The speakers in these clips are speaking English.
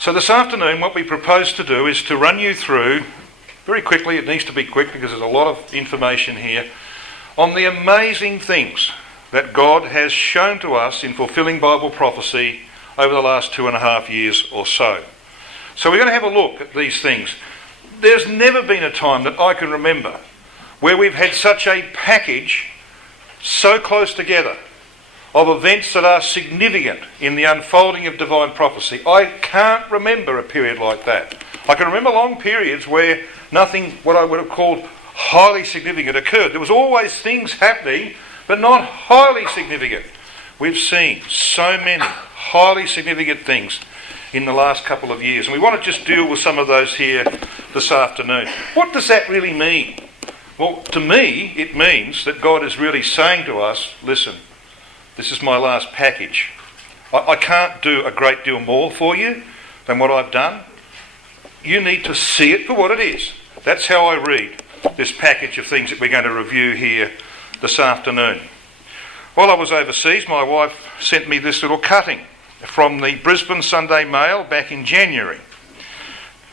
So this afternoon what we propose to do is to run you through, very quickly, it needs to be quick because there's a lot of information here, on the amazing things that God has shown to us in fulfilling Bible prophecy over the last 2.5 years or so. So we're going to have a look at these things. There's never been a time that I can remember where we've had such a package so close together of events that are significant in the unfolding of divine prophecy. I can't remember a period like that. I can remember long periods where nothing, what I would have called highly significant, occurred. There was always things happening, but not highly significant. We've seen so many highly significant things in the last couple of years, and we want to just deal with some of those here this afternoon. What does that really mean? Well, to me, it means that God is really saying to us, listen, this is my last package. I can't do a great deal more for you than what I've done. You need to see it for what it is. That's how I read this package of things that we're going to review here this afternoon. While I was overseas, my wife sent me this little cutting from the Brisbane Sunday Mail back in January.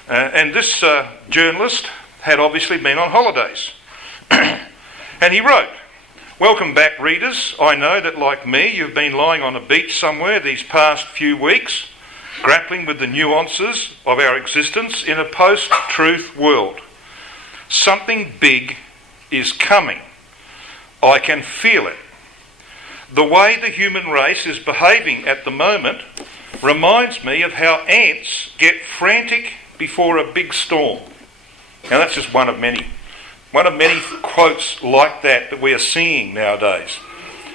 And this journalist had obviously been on holidays. And he wrote, "Welcome back, readers. I know that, like me, you've been lying on a beach somewhere these past few weeks, grappling with the nuances of our existence in a post-truth world. Something big is coming. I can feel it. The way the human race is behaving at the moment reminds me of how ants get frantic before a big storm." Now that's just one of many quotes like that we are seeing nowadays.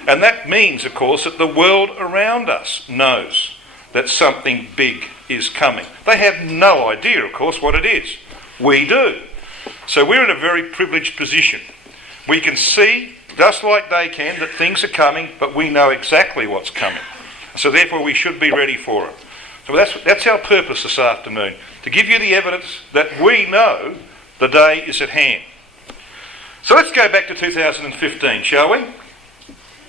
And that means, of course, that the world around us knows that something big is coming. They have no idea, of course, what it is. We do. So we're in a very privileged position. We can see, just like they can, that things are coming, but we know exactly what's coming. So therefore we should be ready for it. So that's our purpose this afternoon, to give you the evidence that we know the day is at hand. So let's go back to 2015, shall we?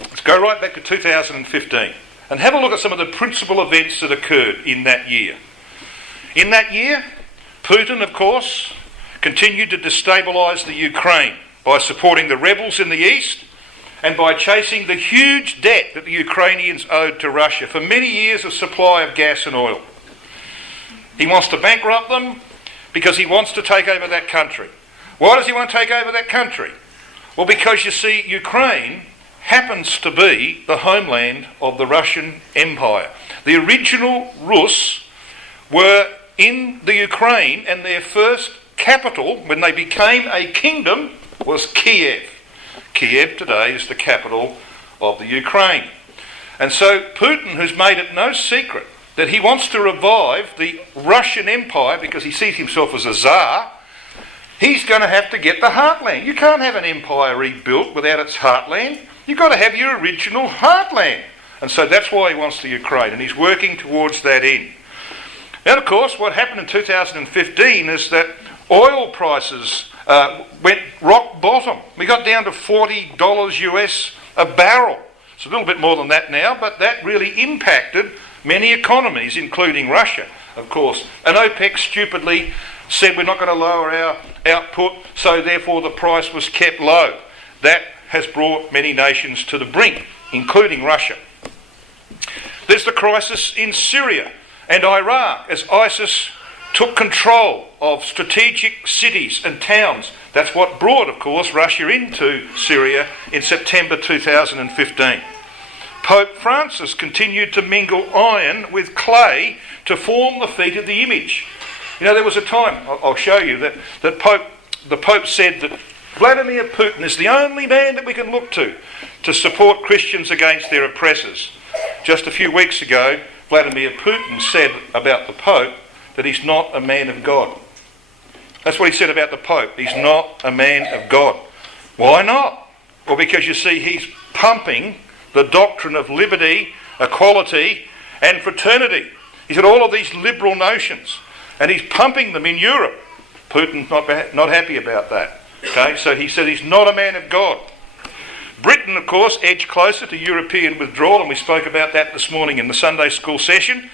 Let's go right back to 2015 and have a look at some of the principal events that occurred in that year. In that year, Putin, of course, continued to destabilise the Ukraine by supporting the rebels in the east and by chasing the huge debt that the Ukrainians owed to Russia for many years of supply of gas and oil. He wants to bankrupt them because he wants to take over that country. Why does he want to take over that country? Well, because you see, Ukraine happens to be the homeland of the Russian Empire. The original Rus were in the Ukraine, and their first capital, when they became a kingdom, was Kiev. Kiev today is the capital of the Ukraine. And so Putin, who's made it no secret that he wants to revive the Russian Empire because he sees himself as a Tsar, he's going to have to get the heartland. You can't have an empire rebuilt without its heartland. You've got to have your original heartland. And so that's why he wants the Ukraine, and he's working towards that end. And of course, what happened in 2015 is that oil prices went rock bottom. We got down to $40 US a barrel. It's a little bit more than that now, but that really impacted many economies, including Russia, of course. And OPEC stupidly said we're not going to lower our output, so therefore the price was kept low. That has brought many nations to the brink, including Russia. There's the crisis in Syria and Iraq as ISIS took control of strategic cities and towns. That's what brought, of course, Russia into Syria in September 2015. Pope Francis continued to mingle iron with clay to form the feet of the image. You know, there was a time, I'll show you, that the Pope said that Vladimir Putin is the only man that we can look to support Christians against their oppressors. Just a few weeks ago, Vladimir Putin said about the Pope that he's not a man of God. That's what he said about the Pope. He's not a man of God. Why not? Well, because you see, he's pumping the doctrine of liberty, equality and fraternity. He's got all of these liberal notions and he's pumping them in Europe. Putin's not happy about that. Okay, so he said he's not a man of God. Britain, of course, edged closer to European withdrawal, and we spoke about that this morning in the Sunday school session.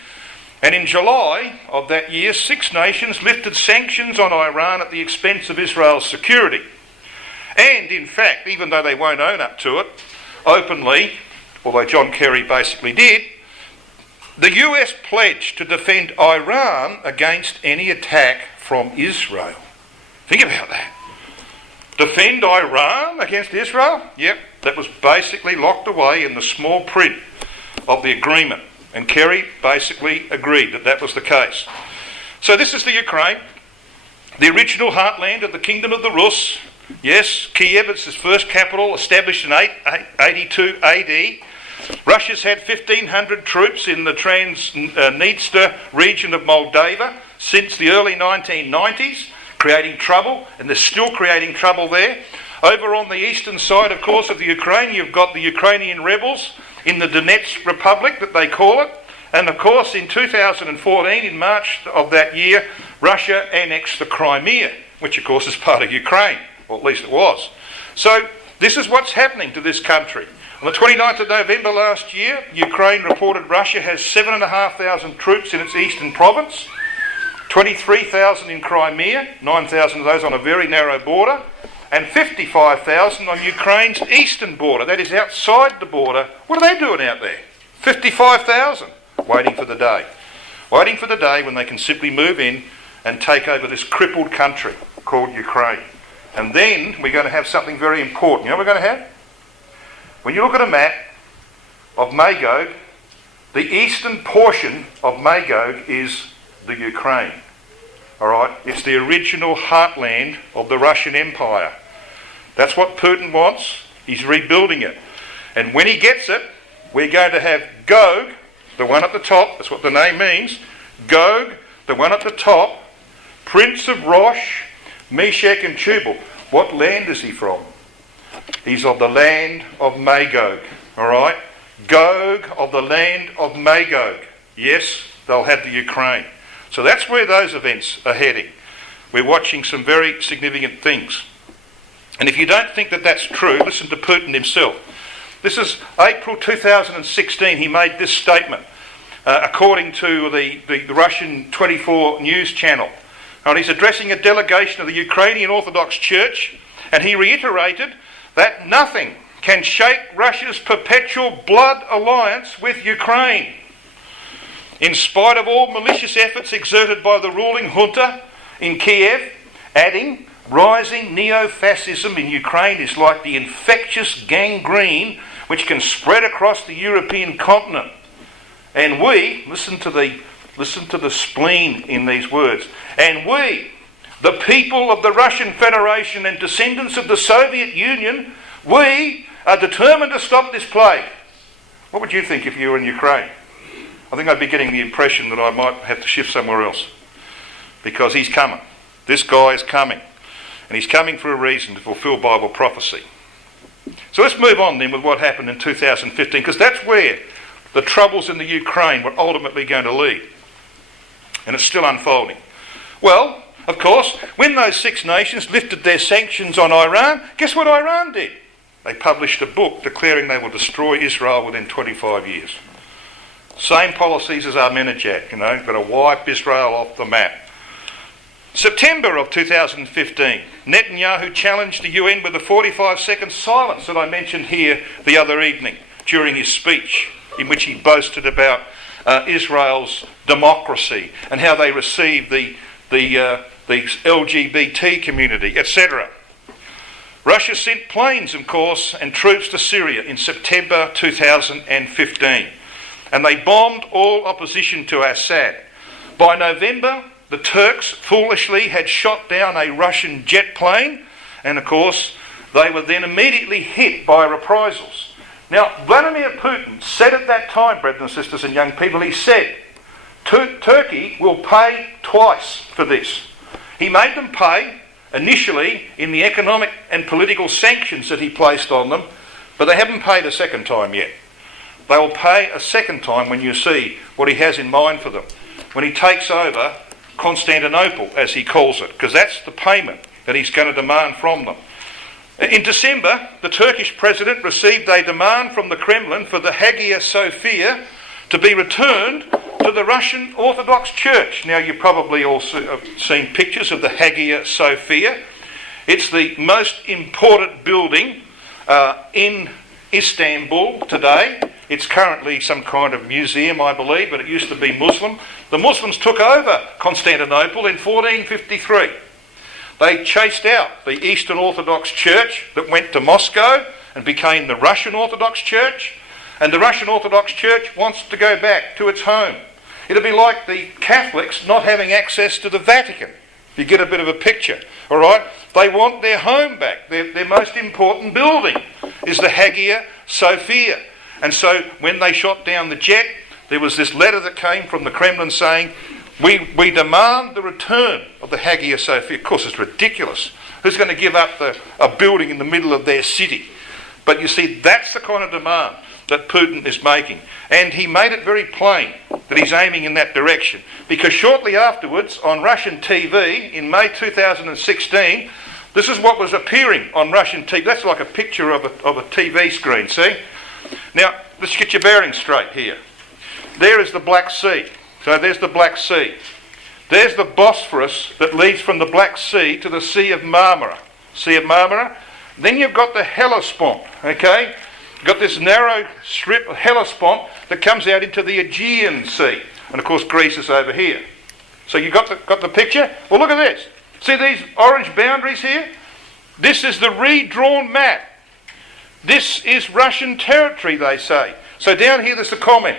And in July of that year, 6 nations lifted sanctions on Iran at the expense of Israel's security. And in fact, even though they won't own up to it openly, although John Kerry basically did, the US pledged to defend Iran against any attack from Israel. Think about that. Defend Iran against Israel? Yep, that was basically locked away in the small print of the agreement. And Kerry basically agreed that that was the case. So this is the Ukraine, the original heartland of the Kingdom of the Rus. Yes, Kiev is its first capital, established in 882 AD. Russia's had 1,500 troops in the Transnistria region of Moldova since the early 1990s, creating trouble, and they're still creating trouble there. Over on the eastern side, of course, of the Ukraine, you've got the Ukrainian rebels in the Donetsk Republic, that they call it. And of course, in 2014, in March of that year, Russia annexed the Crimea, which of course is part of Ukraine, or at least it was. So this is what's happening to this country. On the 29th of November last year, Ukraine reported Russia has 7,500 troops in its eastern province, 23,000 in Crimea, 9,000 of those on a very narrow border, and 55,000 on Ukraine's eastern border, that is outside the border. What are they doing out there? 55,000, waiting for the day. Waiting for the day when they can simply move in and take over this crippled country called Ukraine. And then we're going to have something very important. You know what we're going to have? When you look at a map of Magog, the eastern portion of Magog is the Ukraine. All right, it's the original heartland of the Russian Empire. That's what Putin wants. He's rebuilding it. And when he gets it, we're going to have Gog, the one at the top, that's what the name means, Gog, the one at the top, Prince of Rosh, Meshech and Tubal. What land is he from? He's of the land of Magog, all right? Gog of the land of Magog. Yes, they'll have the Ukraine. So that's where those events are heading. We're watching some very significant things. And if you don't think that that's true, listen to Putin himself. This is April 2016. He made this statement, according to the Russian 24 news channel. And he's addressing a delegation of the Ukrainian Orthodox Church, and he reiterated that nothing can shake Russia's perpetual blood alliance with Ukraine. In spite of all malicious efforts exerted by the ruling junta in Kiev, adding, rising neo-fascism in Ukraine is like the infectious gangrene which can spread across the European continent. And we, listen to the spleen in these words, and we, the people of the Russian Federation and descendants of the Soviet Union, we are determined to stop this plague. What would you think if you were in Ukraine? I think I'd be getting the impression that I might have to shift somewhere else, because he's coming. This guy is coming, and he's coming for a reason, to fulfill Bible prophecy. So let's move on then with what happened in 2015, because that's where the troubles in the Ukraine were ultimately going to lead, and it's still unfolding. Well, of course, when those 6 nations lifted their sanctions on Iran, guess what Iran did? They published a book declaring they will destroy Israel within 25 years. Same policies as Ahmadinejad, going to wipe Israel off the map. September of 2015, Netanyahu challenged the UN with a 45-second silence that I mentioned here the other evening during his speech, in which he boasted about Israel's democracy and how they receive the LGBT community, etc. Russia sent planes, of course, and troops to Syria in September 2015, and they bombed all opposition to Assad. By November, the Turks foolishly had shot down a Russian jet plane, and of course, they were then immediately hit by reprisals. Now, Vladimir Putin said at that time, brothers and sisters and young people, he said, Turkey will pay twice for this. He made them pay initially in the economic and political sanctions that he placed on them, but they haven't paid a second time yet. They will pay a second time when you see what he has in mind for them, when he takes over Constantinople, as he calls it, because that's the payment that he's going to demand from them. In December, the Turkish president received a demand from the Kremlin for the Hagia Sophia to be returned to the Russian Orthodox Church. Now, you probably also have seen pictures of the Hagia Sophia. It's the most important building in Istanbul today. It's currently some kind of museum, I believe, but it used to be Muslim. The Muslims took over Constantinople in 1453. They chased out the Eastern Orthodox Church that went to Moscow and became the Russian Orthodox Church. And the Russian Orthodox Church wants to go back to its home. It'll be like the Catholics not having access to the Vatican. You get a bit of a picture, all right? They want their home back. Their most important building is the Hagia Sophia. And so when they shot down the jet, there was this letter that came from the Kremlin saying, we demand the return of the Hagia Sophia. Of course, it's ridiculous. Who's going to give up a building in the middle of their city? But you see, that's the kind of demand that Putin is making. And he made it very plain that he's aiming in that direction. Because shortly afterwards, on Russian TV, in May 2016, this is what was appearing on Russian TV. That's like a picture of a TV screen, see? Now, let's get your bearings straight here. There is the Black Sea. So there's the Black Sea. There's the Bosphorus that leads from the Black Sea to the Sea of Marmara. Sea of Marmara. Then you've got the Hellespont, okay? You've got this narrow strip of Hellespont that comes out into the Aegean Sea. And of course Greece is over here. So you got the picture? Well, look at this. See these orange boundaries here? This is the redrawn map. This is Russian territory, they say. So down here there's a comment.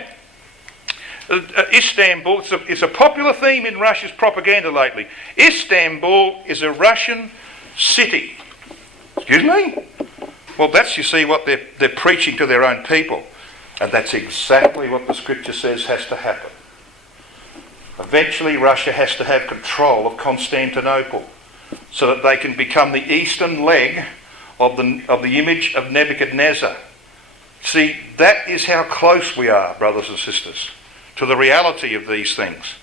Istanbul, it's a popular theme in Russia's propaganda lately. Istanbul is a Russian city. Excuse me? Well, that's, you see, what they're preaching to their own people. And that's exactly what the scripture says has to happen. Eventually Russia has to have control of Constantinople so that they can become the eastern leg of the image of Nebuchadnezzar. See, that is how close we are, brothers and sisters, to the reality of these things.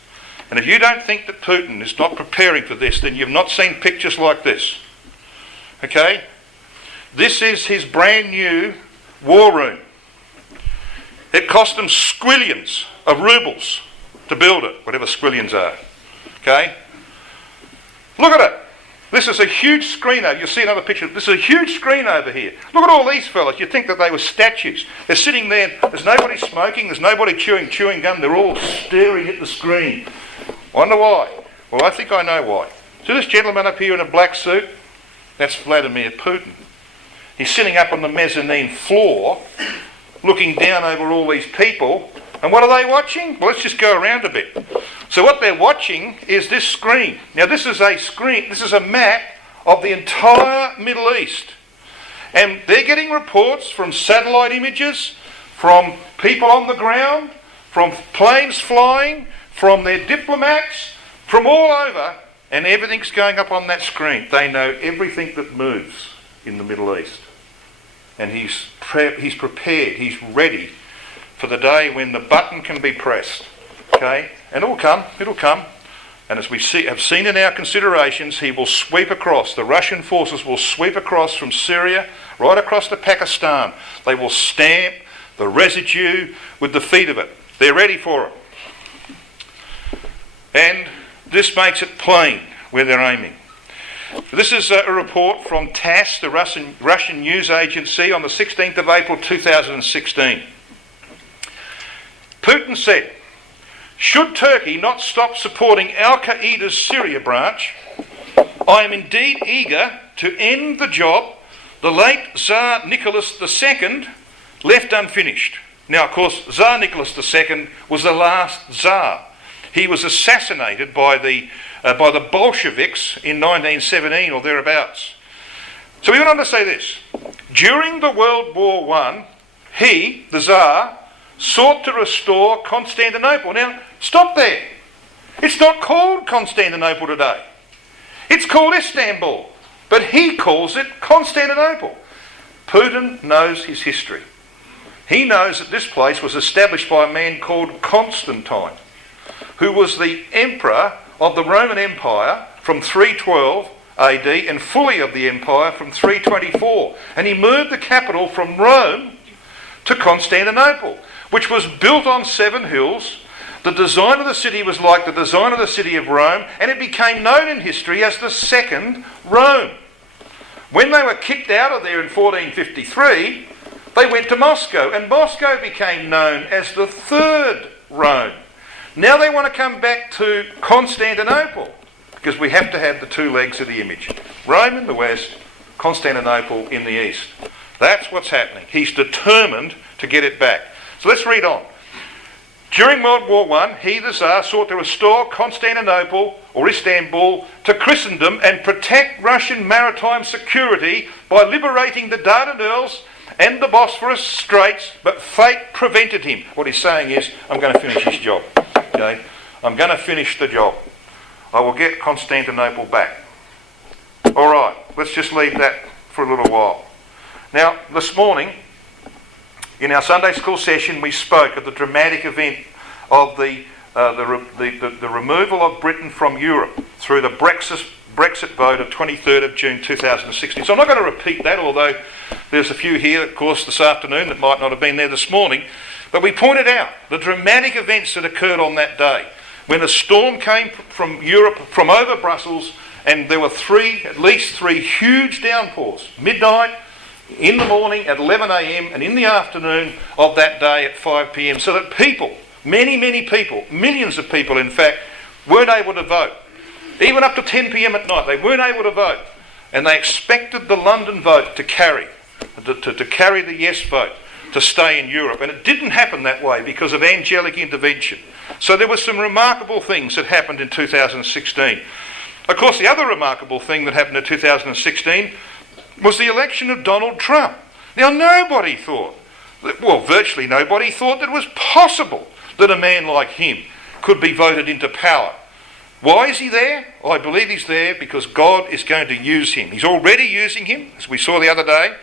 And if you don't think that Putin is not preparing for this, then you've not seen pictures like this. Okay? This is his brand new war room. It cost them squillions of rubles to build it, whatever squillions are. Okay? Look at it. This is a huge screen over. You'll see another picture. This is a huge screen over here. Look at all these fellas. You'd think that they were statues. They're sitting there. There's nobody smoking. There's nobody chewing gum. They're all staring at the screen. Wonder why? Well, I think I know why. See this gentleman up here in a black suit? That's Vladimir Putin. He's sitting up on the mezzanine floor, looking down over all these people. And what are they watching? Well, let's just go around a bit. So what they're watching is this screen. Now this is a screen, this is a map of the entire Middle East. And they're getting reports from satellite images, from people on the ground, from planes flying, from their diplomats, from all over, and everything's going up on that screen. They know everything that moves in the Middle East. And he's prepared, he's ready for the day when the button can be pressed. Okay? And it'll come. And as we have seen in our considerations, he will sweep across. The Russian forces will sweep across from Syria, right across to Pakistan. They will stamp the residue with the feet of it. They're ready for it. And this makes it plain where they're aiming. This is a report from TASS, the Russian news agency, on the 16th of April 2016. Putin said, should Turkey not stop supporting Al-Qaeda's Syria branch, I am indeed eager to end the job the late Tsar Nicholas II left unfinished. Now, of course, Tsar Nicholas II was the last Tsar. He was assassinated by the Bolsheviks in 1917 or thereabouts. So we went on to say this. During the World War I, he, the Tsar, sought to restore Constantinople. Now, stop there. It's not called Constantinople today. It's called Istanbul. But he calls it Constantinople. Putin knows his history. He knows that this place was established by a man called Constantine, who was the emperor of the Roman Empire from 312 AD and fully of the empire from 324. And he moved the capital from Rome to Constantinople, which was built on 7 hills The design of the city was like the design of the city of Rome, and it became known in history as the Second Rome. When they were kicked out of there in 1453, they went to Moscow, and Moscow became known as the Third Rome. Now they want to come back to Constantinople, because we have to have the two legs of the image. Rome in the west, Constantinople in the east. That's what's happening. He's determined to get it back. So let's read on. During World War I, he, the Tsar, sought to restore Constantinople, or Istanbul, to Christendom and protect Russian maritime security by liberating the Dardanelles and the Bosphorus Straits, but fate prevented him. What he's saying is, I'm going to finish his job. Okay? I'm going to finish the job. I will get Constantinople back. All right, let's just leave that for a little while. Now, this morning, in our Sunday school session, we spoke of the dramatic event of the removal of Britain from Europe through the Brexit vote of 23rd of June 2016. So I'm not going to repeat that, although there's a few here, of course, this afternoon that might not have been there this morning. But we pointed out the dramatic events that occurred on that day when a storm came from Europe, from over Brussels, and there were at least three huge downpours, midnight, in the morning at 11 a.m. and in the afternoon of that day at 5 p.m. so that people, many people, millions of people in fact, weren't able to vote. Even up to 10 p.m. at night, they weren't able to vote. And they expected the London vote to carry the yes vote, to stay in Europe. And it didn't happen that way because of angelic intervention. So there were some remarkable things that happened in 2016. Of course, the other remarkable thing that happened in 2016 was the election of Donald Trump. Now, nobody thought, virtually nobody thought that it was possible that a man like him could be voted into power. Why is he there? I believe he's there because God is going to use him. He's already using him, as we saw the other day,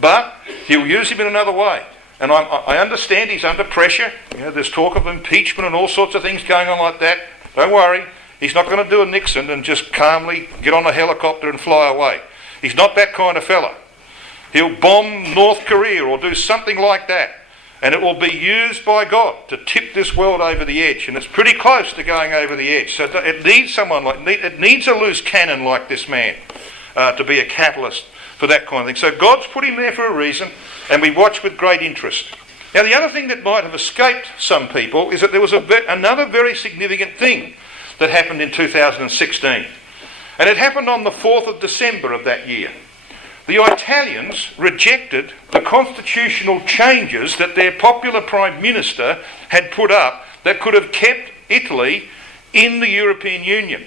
but he'll use him in another way. And I understand he's under pressure. There's talk of impeachment and all sorts of things going on like that. Don't worry. He's not going to do a Nixon and just calmly get on a helicopter and fly away. He's not that kind of fella. He'll bomb North Korea or do something like that. And it will be used by God to tip this world over the edge. And it's pretty close to going over the edge. So it needs it needs a loose cannon like this man to be a catalyst for that kind of thing. So God's put him there for a reason, and we watch with great interest. Now, the other thing that might have escaped some people is that there was another very significant thing that happened in 2016. And it happened on the 4th of December of that year. The Italians rejected the constitutional changes that their popular Prime Minister had put up that could have kept Italy in the European Union.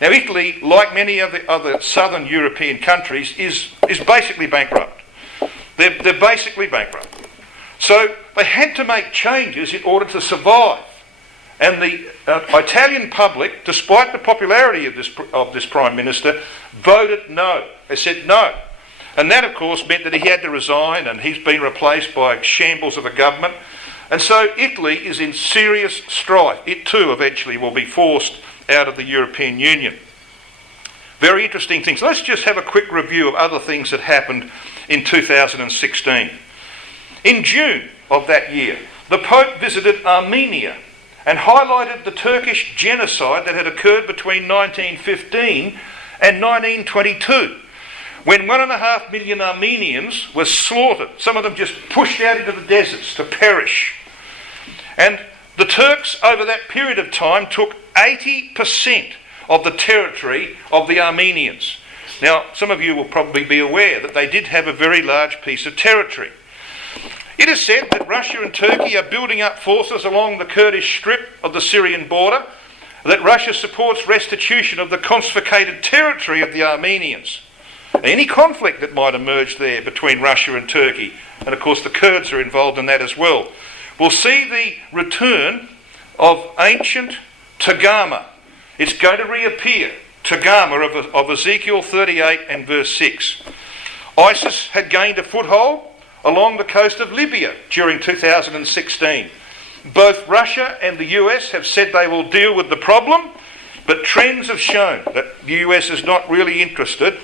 Now, Italy, like many of the other southern European countries, is basically bankrupt. They're basically bankrupt. So they had to make changes in order to survive. And the Italian public, despite the popularity of this Prime Minister, voted no. They said no. And that, of course, meant that he had to resign, and he's been replaced by shambles of a government. And so Italy is in serious strife. It too eventually will be forced out of the European Union. Very interesting things. Let's just have a quick review of other things that happened in 2016. In June of that year, the Pope visited Armenia and highlighted the Turkish genocide that had occurred between 1915 and 1922, when 1.5 million Armenians were slaughtered, some of them just pushed out into the deserts to perish. And the Turks, over that period of time, took 80% of the territory of the Armenians. Now, some of you will probably be aware that they did have a very large piece of territory. It is said that Russia and Turkey are building up forces along the Kurdish strip of the Syrian border, that Russia supports restitution of the confiscated territory of the Armenians. Any conflict that might emerge there between Russia and Turkey, and of course the Kurds are involved in that as well, will see the return of ancient Tagama. It's going to reappear, Tagama of Ezekiel 38 and verse 6. ISIS had gained a foothold along the coast of Libya during 2016. Both Russia and the US have said they will deal with the problem, but trends have shown that the US is not really interested,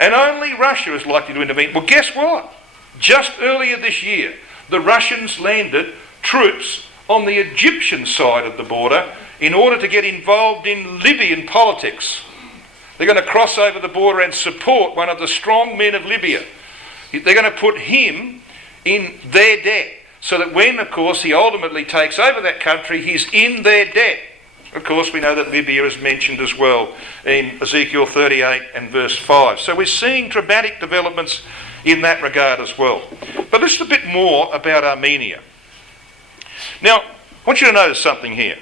and only Russia is likely to intervene. Well, guess what? Just earlier this year, the Russians landed troops on the Egyptian side of the border in order to get involved in Libyan politics. They're going to cross over the border and support one of the strong men of Libya. They're going to put him in their debt, so that when, of course, he ultimately takes over that country, he's in their debt. Of course, we know that Libya is mentioned as well in Ezekiel 38 and verse 5. So we're seeing dramatic developments in that regard as well. But just a bit more about Armenia. Now, I want you to notice something here.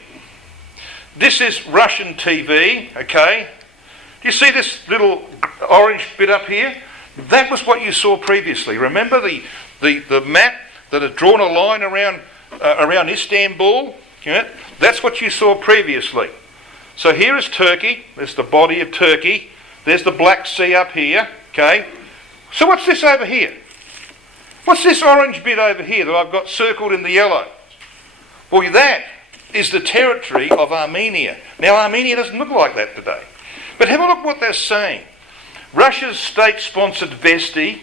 This is Russian TV, okay? Do you see this little orange bit up here? That was what you saw previously. Remember the map that had drawn a line around Istanbul? Okay? That's what you saw previously. So here is Turkey. There's the body of Turkey. There's the Black Sea up here. Okay. So what's this over here? What's this orange bit over here that I've got circled in the yellow? Well, that is the territory of Armenia. Now, Armenia doesn't look like that today. But have a look what they're saying. Russia's state-sponsored Vesti,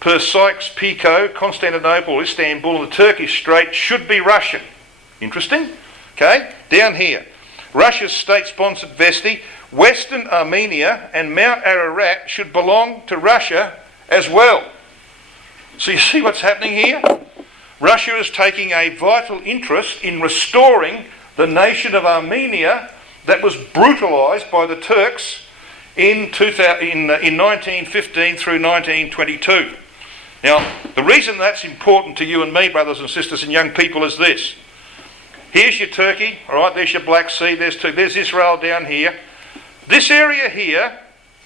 Persykes-Picot, Constantinople, Istanbul, and the Turkish Strait should be Russian. Interesting? Okay, down here. Russia's state-sponsored Vesti, Western Armenia and Mount Ararat should belong to Russia as well. So you see what's happening here? Russia is taking a vital interest in restoring the nation of Armenia that was brutalised by the Turks in 1915 through 1922. Now, the reason that's important to you and me, brothers and sisters and young people, is this. Here's your Turkey, all right, there's your Black Sea, there's Israel down here. This area here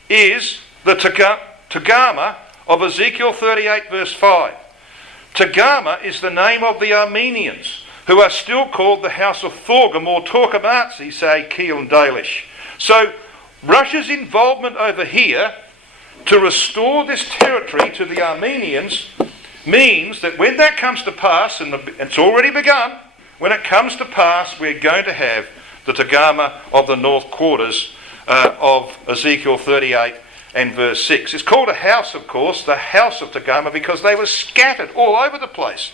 is the Tagama of Ezekiel 38 verse 5. Tagama is the name of the Armenians, who are still called the House of Thorgum or Torkamatsi, say Keel and Dalish. So Russia's involvement over here to restore this territory to the Armenians means that when that comes to pass, and it's already begun, when it comes to pass, we're going to have the Tagama of the North Quarters of Ezekiel 38 and verse 6. It's called a house, of course, the house of Tagama, because they were scattered all over the place.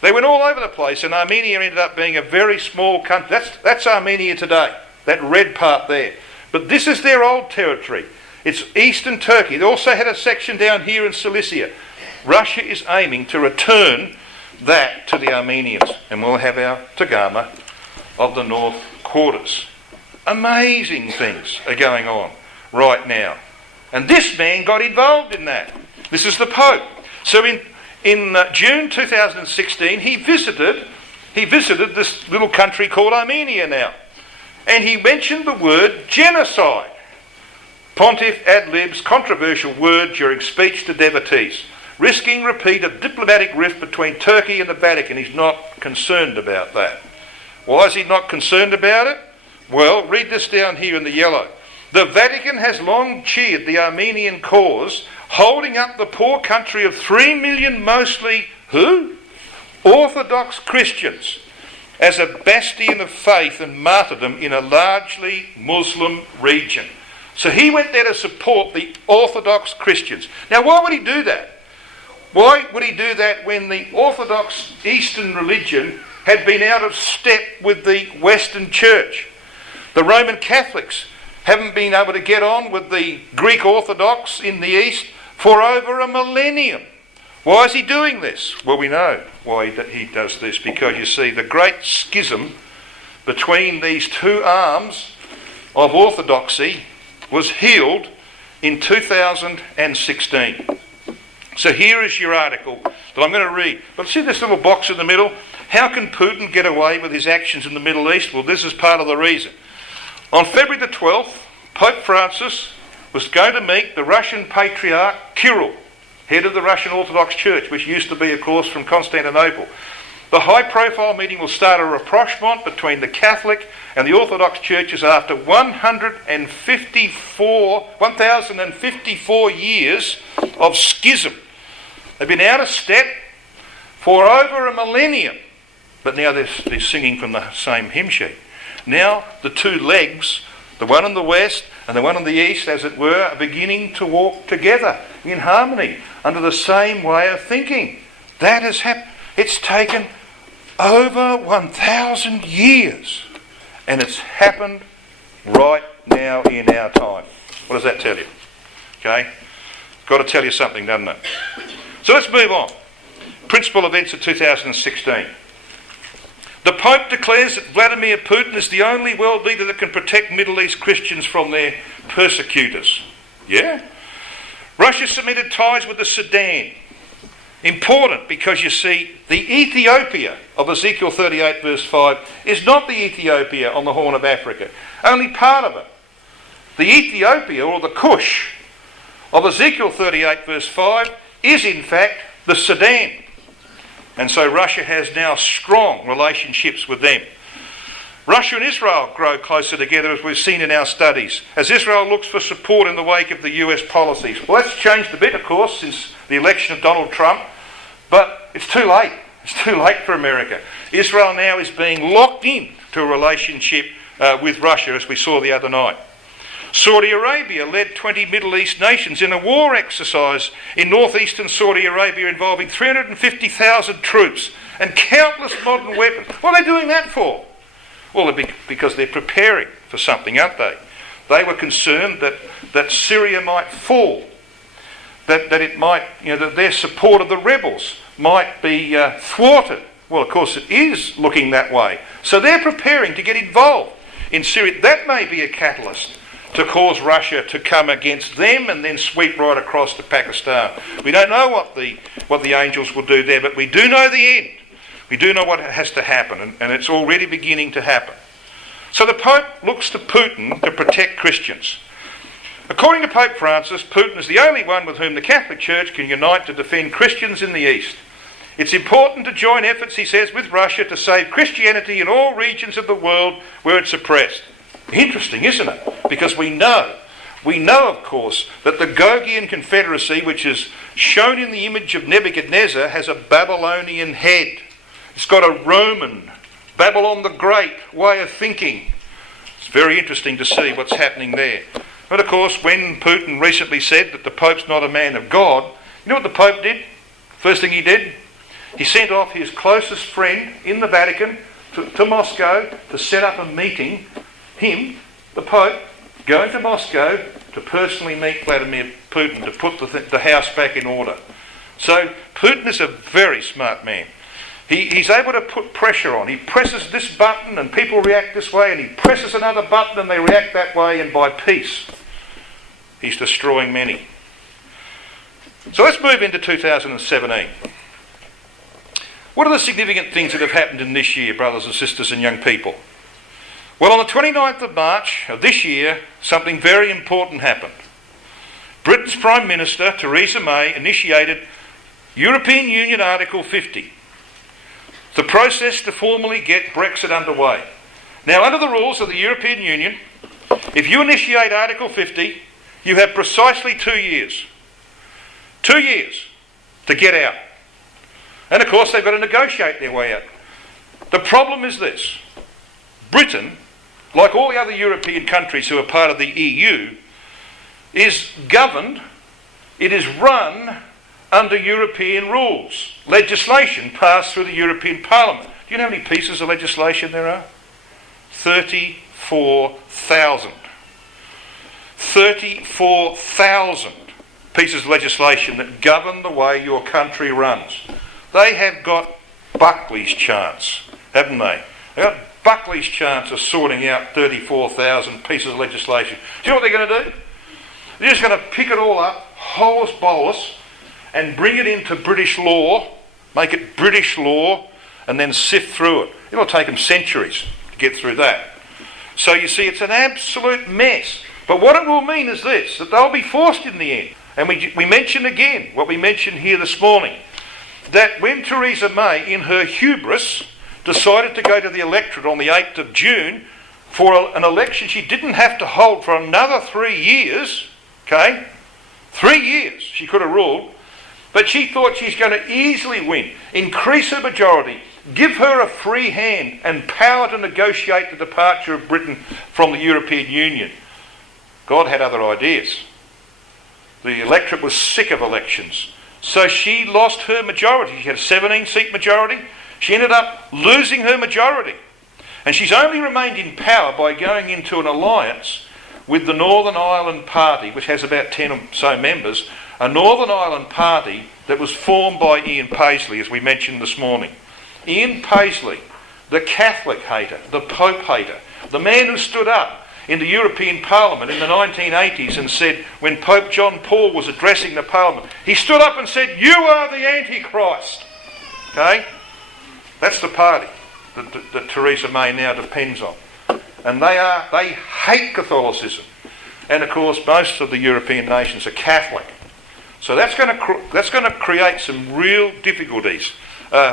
They went all over the place, and Armenia ended up being a very small country. That's Armenia today, that red part there. But this is their old territory. It's eastern Turkey. They also had a section down here in Cilicia. Russia is aiming to return that to the Armenians, and we'll have our Tagama of the North Quarters. Amazing things are going on right now. And this man got involved in that. This is the Pope. So in June 2016, he visited this little country called Armenia now. And he mentioned the word genocide. Pontiff ad lib's controversial word during speech to devotees, risking repeat of diplomatic rift between Turkey and the Vatican. He's not concerned about that. Why is he not concerned about it? Well, read this down here in the yellow. The Vatican has long cheered the Armenian cause, holding up the poor country of 3 million mostly, who? Orthodox Christians, as a bastion of faith and martyrdom in a largely Muslim region. So he went there to support the Orthodox Christians. Now, why would he do that? Why would he do that when the Orthodox Eastern religion had been out of step with the Western Church? The Roman Catholics haven't been able to get on with the Greek Orthodox in the East for over a millennium. Why is he doing this? Well, we know why he does this, because you see, the great schism between these two arms of orthodoxy was healed in 2016. So here is your article that I'm going to read. But see this little box in the middle? How can Putin get away with his actions in the Middle East? Well, this is part of the reason. On February the 12th, Pope Francis was going to meet the Russian Patriarch Kirill, head of the Russian Orthodox Church, which used to be, of course, from Constantinople. The high-profile meeting will start a rapprochement between the Catholic and the Orthodox churches after 1,054 years of schism. They've been out of step for over a millennium, but now they're singing from the same hymn sheet. Now the two legs, the one in the west and the one in the east, as it were, are beginning to walk together in harmony under the same way of thinking. That has happened. It's taken Over 1,000 years. And it's happened right now in our time. What does that tell you? Okay? Got to tell you something, doesn't it? So let's move on. Principal events of 2016. The Pope declares that Vladimir Putin is the only world leader that can protect Middle East Christians from their persecutors. Yeah? Russia cemented ties with the Sudan. Important because you see, the Ethiopia of Ezekiel 38 verse 5 is not the Ethiopia on the Horn of Africa. Only part of it. The Ethiopia, or the Kush, of Ezekiel 38 verse 5 is in fact the Sudan. And so Russia has now strong relationships with them. Russia and Israel grow closer together, as we've seen in our studies, as Israel looks for support in the wake of the US policies. Well, that's changed a bit, of course, since the election of Donald Trump, but it's too late. It's too late for America. Israel now is being locked in to a relationship with Russia, as we saw the other night. Saudi Arabia led 20 Middle East nations in a war exercise in northeastern Saudi Arabia involving 350,000 troops and countless modern weapons. What are they doing that for? Well, because they're preparing for something, aren't they? They were concerned that Syria might fall, that it might, that their support of the rebels might be thwarted. Well, of course, it is looking that way. So they're preparing to get involved in Syria. That may be a catalyst to cause Russia to come against them and then sweep right across to Pakistan. We don't know what the angels will do there, but we do know the end. We do know what has to happen, and it's already beginning to happen. So the Pope looks to Putin to protect Christians. According to Pope Francis, Putin is the only one with whom the Catholic Church can unite to defend Christians in the East. It's important to join efforts, he says, with Russia to save Christianity in all regions of the world where it's oppressed. Interesting, isn't it? Because we know, of course, that the Gogian Confederacy, which is shown in the image of Nebuchadnezzar, has a Babylonian head. It's got a Roman, Babylon the Great way of thinking. It's very interesting to see what's happening there. But of course, when Putin recently said that the Pope's not a man of God, you know what the Pope did? First thing he did? He sent off his closest friend in the Vatican to Moscow to set up a meeting. Him, the Pope, going to Moscow to personally meet Vladimir Putin to put the house back in order. So Putin is a very smart man. He's able to put pressure on. He presses this button and people react this way, and he presses another button and they react that way, and by peace, he's destroying many. So let's move into 2017. What are the significant things that have happened in this year, brothers and sisters and young people? Well, on the 29th of March of this year, something very important happened. Britain's Prime Minister, Theresa May, initiated European Union Article 50, the process to formally get Brexit underway. Now, under the rules of the European Union, if you initiate Article 50, you have precisely 2 years. 2 years to get out. And of course, they've got to negotiate their way out. The problem is this. Britain, like all the other European countries who are part of the EU, is governed, it is run under European rules. Legislation passed through the European Parliament. Do you know how many pieces of legislation there are? 34,000. 34,000 pieces of legislation that govern the way your country runs. They have got Buckley's chance, haven't they? They've got Buckley's chance of sorting out 34,000 pieces of legislation. Do you know what they're going to do? They're just going to pick it all up, holus bolus, and bring it into British law, make it British law, and then sift through it. It'll take them centuries to get through that. So you see, it's an absolute mess. But what it will mean is this, that they'll be forced in the end. And we mention again what we mentioned here this morning, that when Theresa May, in her hubris, decided to go to the electorate on the 8th of June for an election she didn't have to hold for another 3 years, okay? 3 years she could have ruled, but she thought she's going to easily win, increase her majority, give her a free hand and power to negotiate the departure of Britain from the European Union. God had other ideas. The electorate was sick of elections. So she lost her majority. She had a 17-seat majority. She ended up losing her majority. And she's only remained in power by going into an alliance with the Northern Ireland Party, which has about 10 or so members, a Northern Ireland Party that was formed by Ian Paisley, as we mentioned this morning. Ian Paisley, the Catholic hater, the Pope hater, the man who stood up in the European Parliament in the 1980s and said, when Pope John Paul was addressing the Parliament, he stood up and said, "You are the Antichrist." Okay? That's the party that Theresa May now depends on. And they hate Catholicism. And of course, most of the European nations are Catholic. So that's going to create some real difficulties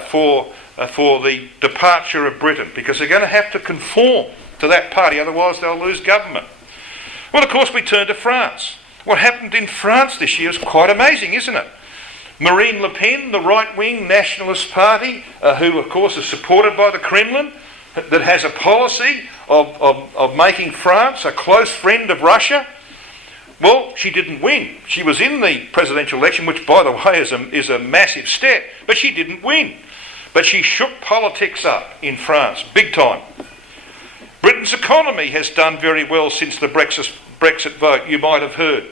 for the departure of Britain, because they're going to have to conform to that party, otherwise they'll lose government. Well, of course, we turn to France. What happened in France this year is quite amazing, isn't it? Marine Le Pen, the right-wing nationalist party, who of course is supported by the Kremlin, that has a policy of making France a close friend of Russia. Well, she didn't win. She was in the presidential election, which, by the way, is a massive step, but she didn't win. But she shook politics up in France, big time. Britain's economy has done very well since the Brexit vote, you might have heard.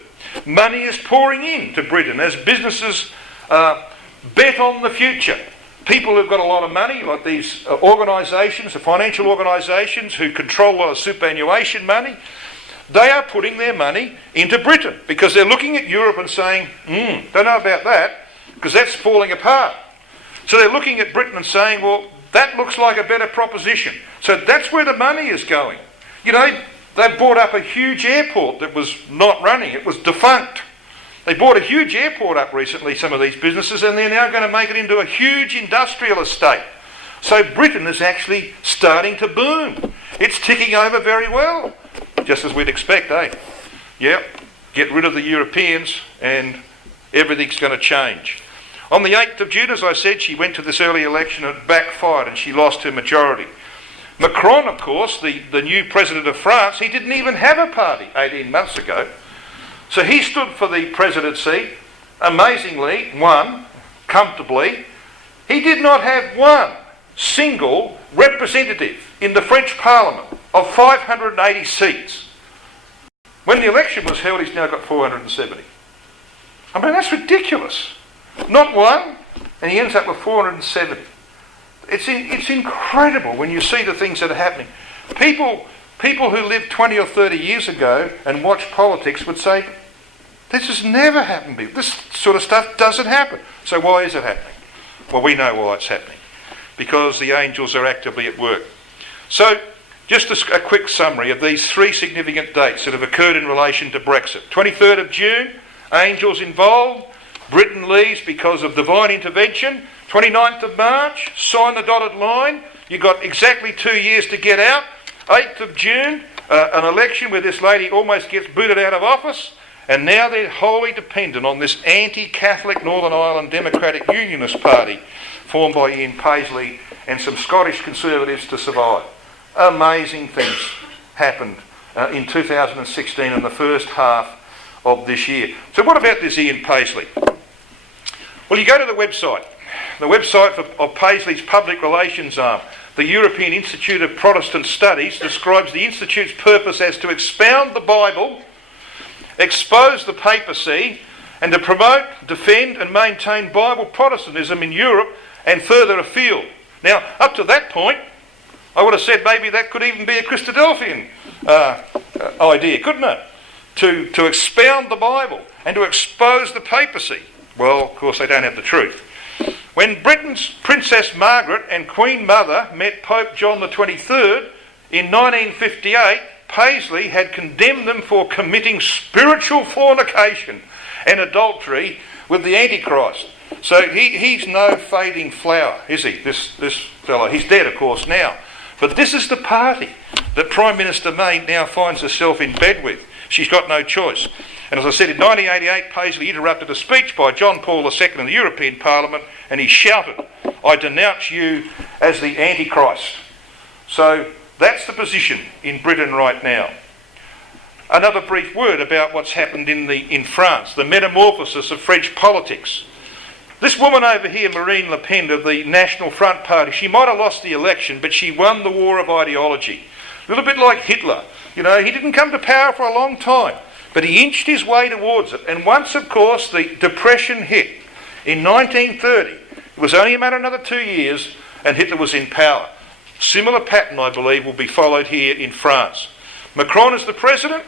Money is pouring in to Britain as businesses bet on the future. People who've got a lot of money, like these organisations, the financial organisations who control a lot of superannuation money, they are putting their money into Britain because they're looking at Europe and saying, don't know about that, because that's falling apart. So they're looking at Britain and saying, well, that looks like a better proposition. So that's where the money is going. You know, they bought up a huge airport that was not running. It was defunct. They bought a huge airport up recently, some of these businesses, and they're now going to make it into a huge industrial estate. So Britain is actually starting to boom. It's ticking over very well, just as we'd expect, eh? Yep, get rid of the Europeans and everything's going to change. On the 8th of June, as I said, she went to this early election and it backfired and she lost her majority. Macron, of course, the new president of France, he didn't even have a party 18 months ago. So he stood for the presidency, amazingly, won comfortably. He did not have one single representative in the French Parliament of 580 seats. When the election was held, he's now got 470. I mean, that's ridiculous. Not one, and he ends up with 470. It's incredible when you see the things that are happening. People who lived 20 or 30 years ago and watched politics would say, this has never happened before. This sort of stuff doesn't happen. So why is it happening? Well, we know why it's happening. Because the angels are actively at work. So, just a quick summary of these three significant dates that have occurred in relation to Brexit. 23rd of June, angels involved. Britain leaves because of divine intervention. 29th of March, sign the dotted line. You've got exactly 2 years to get out. 8th of June, an election where this lady almost gets booted out of office. And now they're wholly dependent on this anti-Catholic Northern Ireland Democratic Unionist Party formed by Ian Paisley and some Scottish Conservatives to survive. Amazing things happened in 2016 and the first half of this year. So what about this Ian Paisley? Well, you go to the website of Paisley's public relations arm. The European Institute of Protestant Studies describes the Institute's purpose as to expound the Bible, expose the papacy, and to promote, defend and maintain Bible Protestantism in Europe and further afield. Now, up to that point, I would have said maybe that could even be a Christadelphian idea, couldn't it? To expound the Bible and to expose the papacy. Well, of course, they don't have the truth. When Britain's Princess Margaret and Queen Mother met Pope John the 23rd in 1958, Paisley had condemned them for committing spiritual fornication and adultery with the Antichrist. So he's no fading flower, is he, this fellow? He's dead, of course, now. But this is the party that Prime Minister May now finds herself in bed with. She's got no choice. And as I said, in 1988, Paisley interrupted a speech by John Paul II in the European Parliament, and he shouted, "I denounce you as the Antichrist." So that's the position in Britain right now. Another brief word about what's happened in France, the metamorphosis of French politics. This woman over here, Marine Le Pen of the National Front Party, she might have lost the election, but she won the war of ideology. A little bit like Hitler. You know, he didn't come to power for a long time, but he inched his way towards it. And once, of course, the Depression hit in 1930, it was only a matter of another 2 years, and Hitler was in power. Similar pattern, I believe, will be followed here in France. Macron is the president,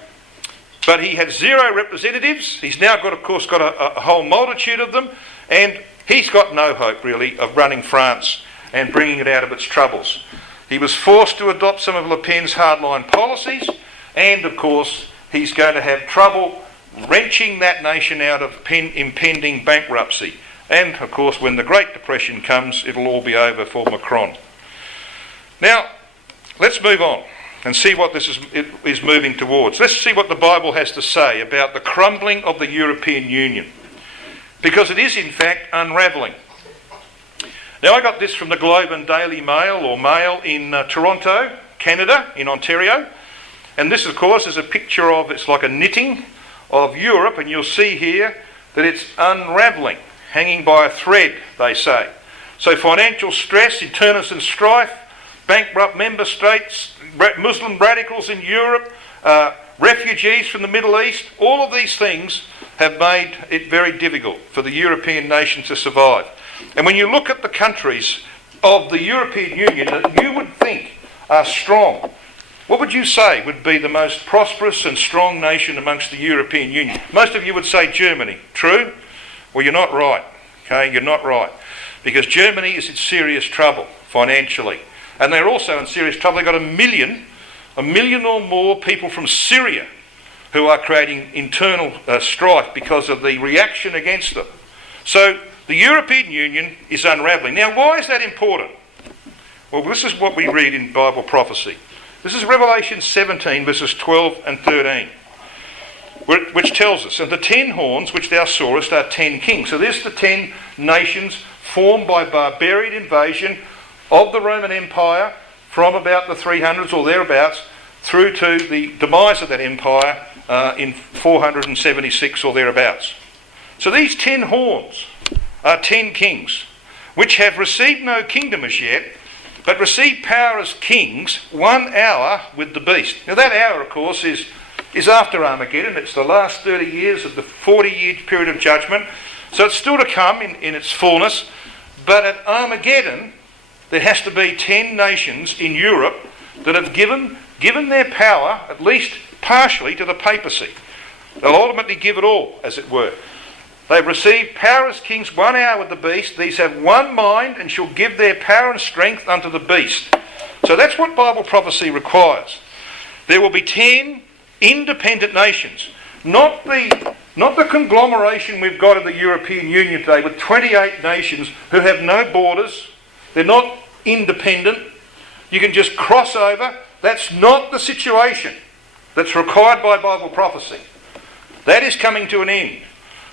but he had 0 representatives. He's now got, of course, a whole multitude of them, and he's got no hope, really, of running France and bringing it out of its troubles. He was forced to adopt some of Le Pen's hardline policies, and, of course, he's going to have trouble wrenching that nation out of impending bankruptcy. And, of course, when the Great Depression comes, it'll all be over for Macron. Now, let's move on and see what this is moving towards. Let's see what the Bible has to say about the crumbling of the European Union, because it is in fact unravelling. Now, I got this from the Globe and Daily Mail, or Mail, in Toronto, Canada, in Ontario, and this, of course, is a picture of, it's like a knitting of Europe, and you'll see here that it's unravelling, hanging by a thread, they say. So financial stress, internecine strife, bankrupt member states, Muslim radicals in Europe, refugees from the Middle East, all of these things have made it very difficult for the European nations to survive. And when you look at the countries of the European Union that you would think are strong, what would you say would be the most prosperous and strong nation amongst the European Union? Most of you would say Germany. True? Well, you're not right. Okay, you're not right. Because Germany is in serious trouble financially. And they're also in serious trouble. They've got a million or more people from Syria who are creating internal strife because of the reaction against them. So the European Union is unravelling. Now, why is that important? Well, this is what we read in Bible prophecy. This is Revelation 17, verses 12 and 13, which tells us, and the 10 horns which thou sawest are 10 kings. So there's the 10 nations formed by barbarian invasion of the Roman Empire from about the 300s or thereabouts through to the demise of that empire in 476 or thereabouts. So these 10 horns are 10 kings, which have received no kingdom as yet, but received power as kings 1 hour with the beast. Now that hour, of course, is after Armageddon. It's the last 30 years of the 40-year period of judgment. So it's still to come in its fullness. But at Armageddon, there has to be 10 nations in Europe that have given their power, at least partially, to the papacy. They'll ultimately give it all, as it were. They've received power as kings 1 hour with the beast. These have one mind and shall give their power and strength unto the beast. So that's what Bible prophecy requires. There will be 10 independent nations. Not the conglomeration we've got in the European Union today with 28 nations who have no borders. They're not independent. You can just cross over. That's not the situation that's required by Bible prophecy. That is coming to an end.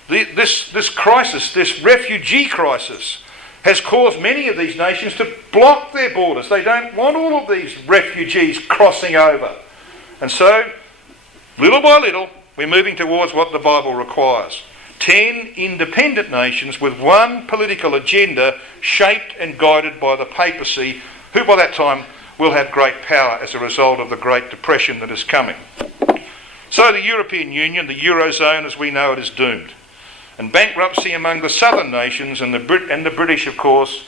This crisis, this refugee crisis, has caused many of these nations to block their borders. They don't want all of these refugees crossing over. And so, little by little, we're moving towards what the Bible requires. 10 independent nations with one political agenda shaped and guided by the papacy, who by that time will have great power as a result of the Great Depression that is coming. So the European Union, the Eurozone as we know it, is doomed. And bankruptcy among the southern nations and the British, of course,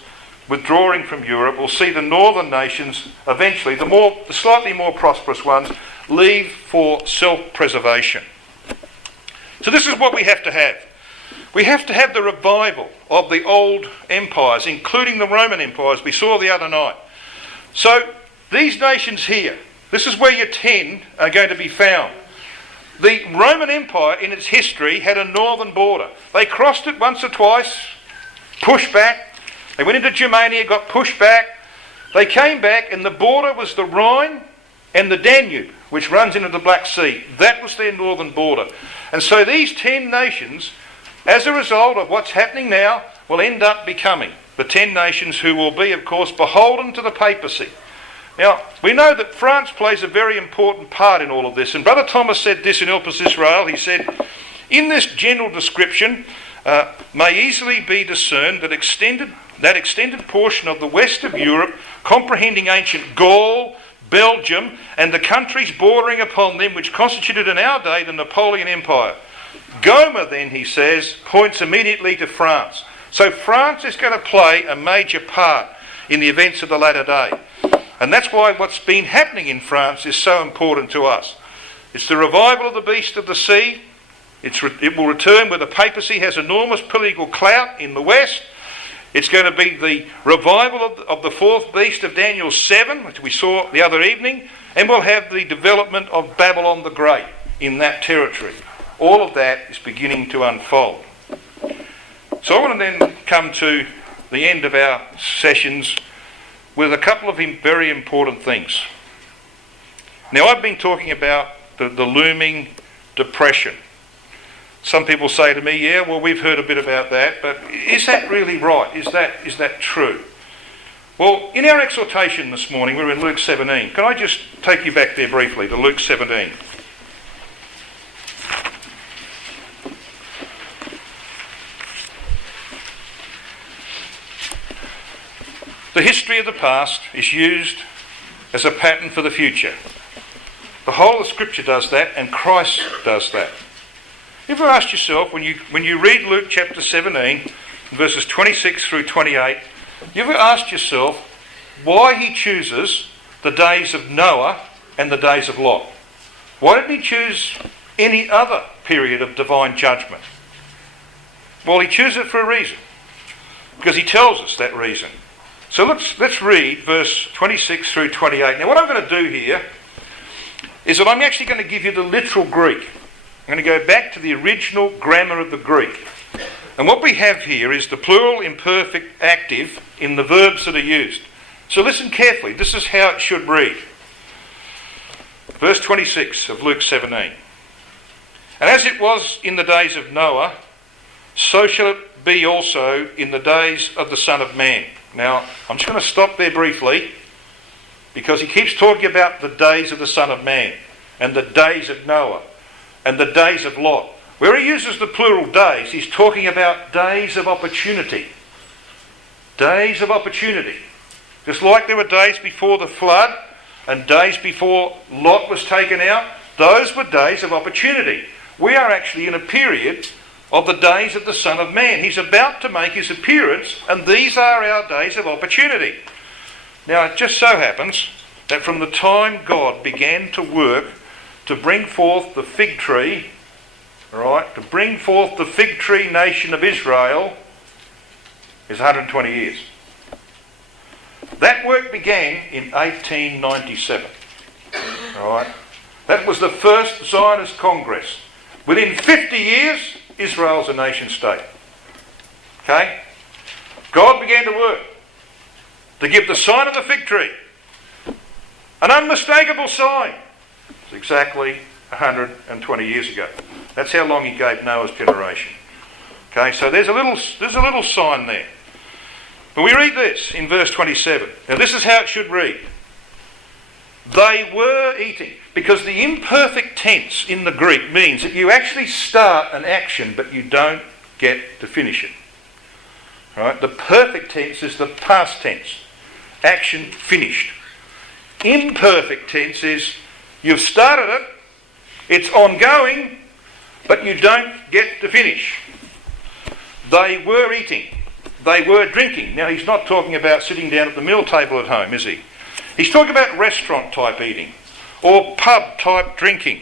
withdrawing from Europe, will see the northern nations eventually, the slightly more prosperous ones, leave for self-preservation. So this is what we have to have. We have to have the revival of the old empires, including the Roman empires we saw the other night. So these nations here, this is where your 10 are going to be found. The Roman Empire in its history had a northern border. They crossed it once or twice, pushed back. They went into Germania, got pushed back. They came back and the border was the Rhine and the Danube, which runs into the Black Sea. That was their northern border. And so these 10 nations, as a result of what's happening now, will end up becoming the 10 nations who will be, of course, beholden to the papacy. Now, we know that France plays a very important part in all of this. And Brother Thomas said this in Elpis Israel. He said, in this general description, may easily be discerned that extended portion of the west of Europe, comprehending ancient Gaul, Belgium, and the countries bordering upon them, which constituted in our day the Napoleon Empire. Gomer, then, he says, points immediately to France. So France is going to play a major part in the events of the latter day. And that's why what's been happening in France is so important to us. It's the revival of the beast of the sea. It will return where the papacy has enormous political clout in the west. It's going to be the revival of the fourth beast of Daniel 7, which we saw the other evening, and we'll have the development of Babylon the Great in that territory. All of that is beginning to unfold. So I want to then come to the end of our sessions with a couple of very important things. Now, I've been talking about the looming depression. Some people say to me, yeah, well, we've heard a bit about that, but is that really right? Is that true? Well, in our exhortation this morning, we're in Luke 17. Can I just take you back there briefly to Luke 17? The history of the past is used as a pattern for the future. The whole of Scripture does that, and Christ does that. You ever asked yourself, when you read Luke chapter 17, verses 26 through 28, you ever asked yourself why he chooses the days of Noah and the days of Lot? Why didn't he choose any other period of divine judgment? Well, he chose it for a reason, because he tells us that reason. So let's read verse 26 through 28. Now, what I'm going to do here is that I'm actually going to give you the literal Greek. I'm going to go back to the original grammar of the Greek. And what we have here is the plural imperfect active in the verbs that are used. So listen carefully. This is how it should read. Verse 26 of Luke 17. And as it was in the days of Noah, so shall it be also in the days of the Son of Man. Now, I'm just going to stop there briefly, because he keeps talking about the days of the Son of Man and the days of Noah and the days of Lot. Where he uses the plural days, he's talking about days of opportunity. Days of opportunity. Just like there were days before the flood and days before Lot was taken out, those were days of opportunity. We are actually in a period of the days of the Son of Man. He's about to make his appearance, and these are our days of opportunity. Now, it just so happens that from the time God began to work to bring forth the fig tree, to bring forth the fig tree nation of Israel, is 120 years. That work began in 1897. That was the first Zionist Congress. Within 50 years, Israel's a nation state. Okay? God began to work to give the sign of the fig tree. An unmistakable sign. It's exactly 120 years ago. That's how long he gave Noah's generation. Okay, so there's a little sign there. But we read this in verse 27. Now this is how it should read. They were eating. Because the imperfect tense in the Greek means that you actually start an action but you don't get to finish it. Right? The perfect tense is the past tense. Action finished. Imperfect tense is you've started it, it's ongoing, but you don't get to finish. They were eating. They were drinking. Now he's not talking about sitting down at the meal table at home, is he? He's talking about restaurant type eating. Or pub type drinking.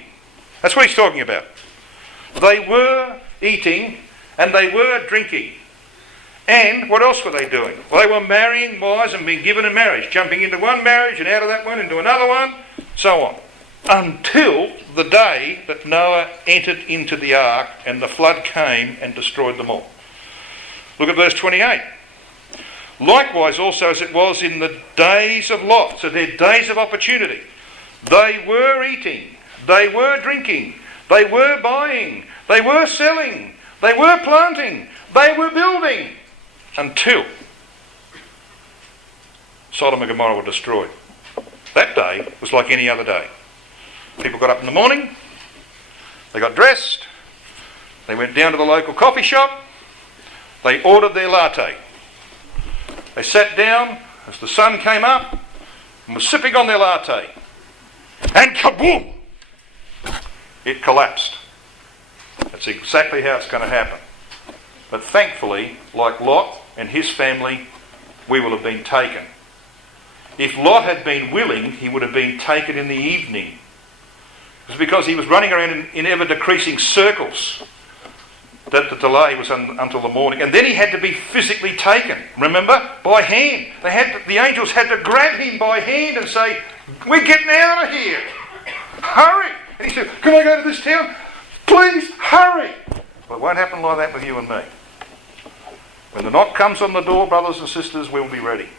That's what he's talking about. They were eating and they were drinking. And what else were they doing? Well, they were marrying wives and being given in marriage, jumping into one marriage and out of that one into another one, so on. Until the day that Noah entered into the ark and the flood came and destroyed them all. Look at verse 28. Likewise also as it was in the days of Lot. So they're days of opportunity. They were eating, they were drinking, they were buying, they were selling, they were planting, they were building, until Sodom and Gomorrah were destroyed. That day was like any other day. People got up in the morning, they got dressed, they went down to the local coffee shop, They ordered their latte. They sat down as the sun came up and were sipping on their latte. And kaboom! It collapsed. That's exactly how it's going to happen. But thankfully, like Lot and his family, we will have been taken. If Lot had been willing, he would have been taken in the evening. It was because he was running around in ever-decreasing circles that the delay was until the morning. And then he had to be physically taken, remember? By hand. The angels had to grab him by hand and say, "We're getting out of here. Hurry." And he said, "Can I go to this town? Please, hurry." Well, it won't happen like that with you and me. When the knock comes on the door, brothers and sisters, we'll be ready.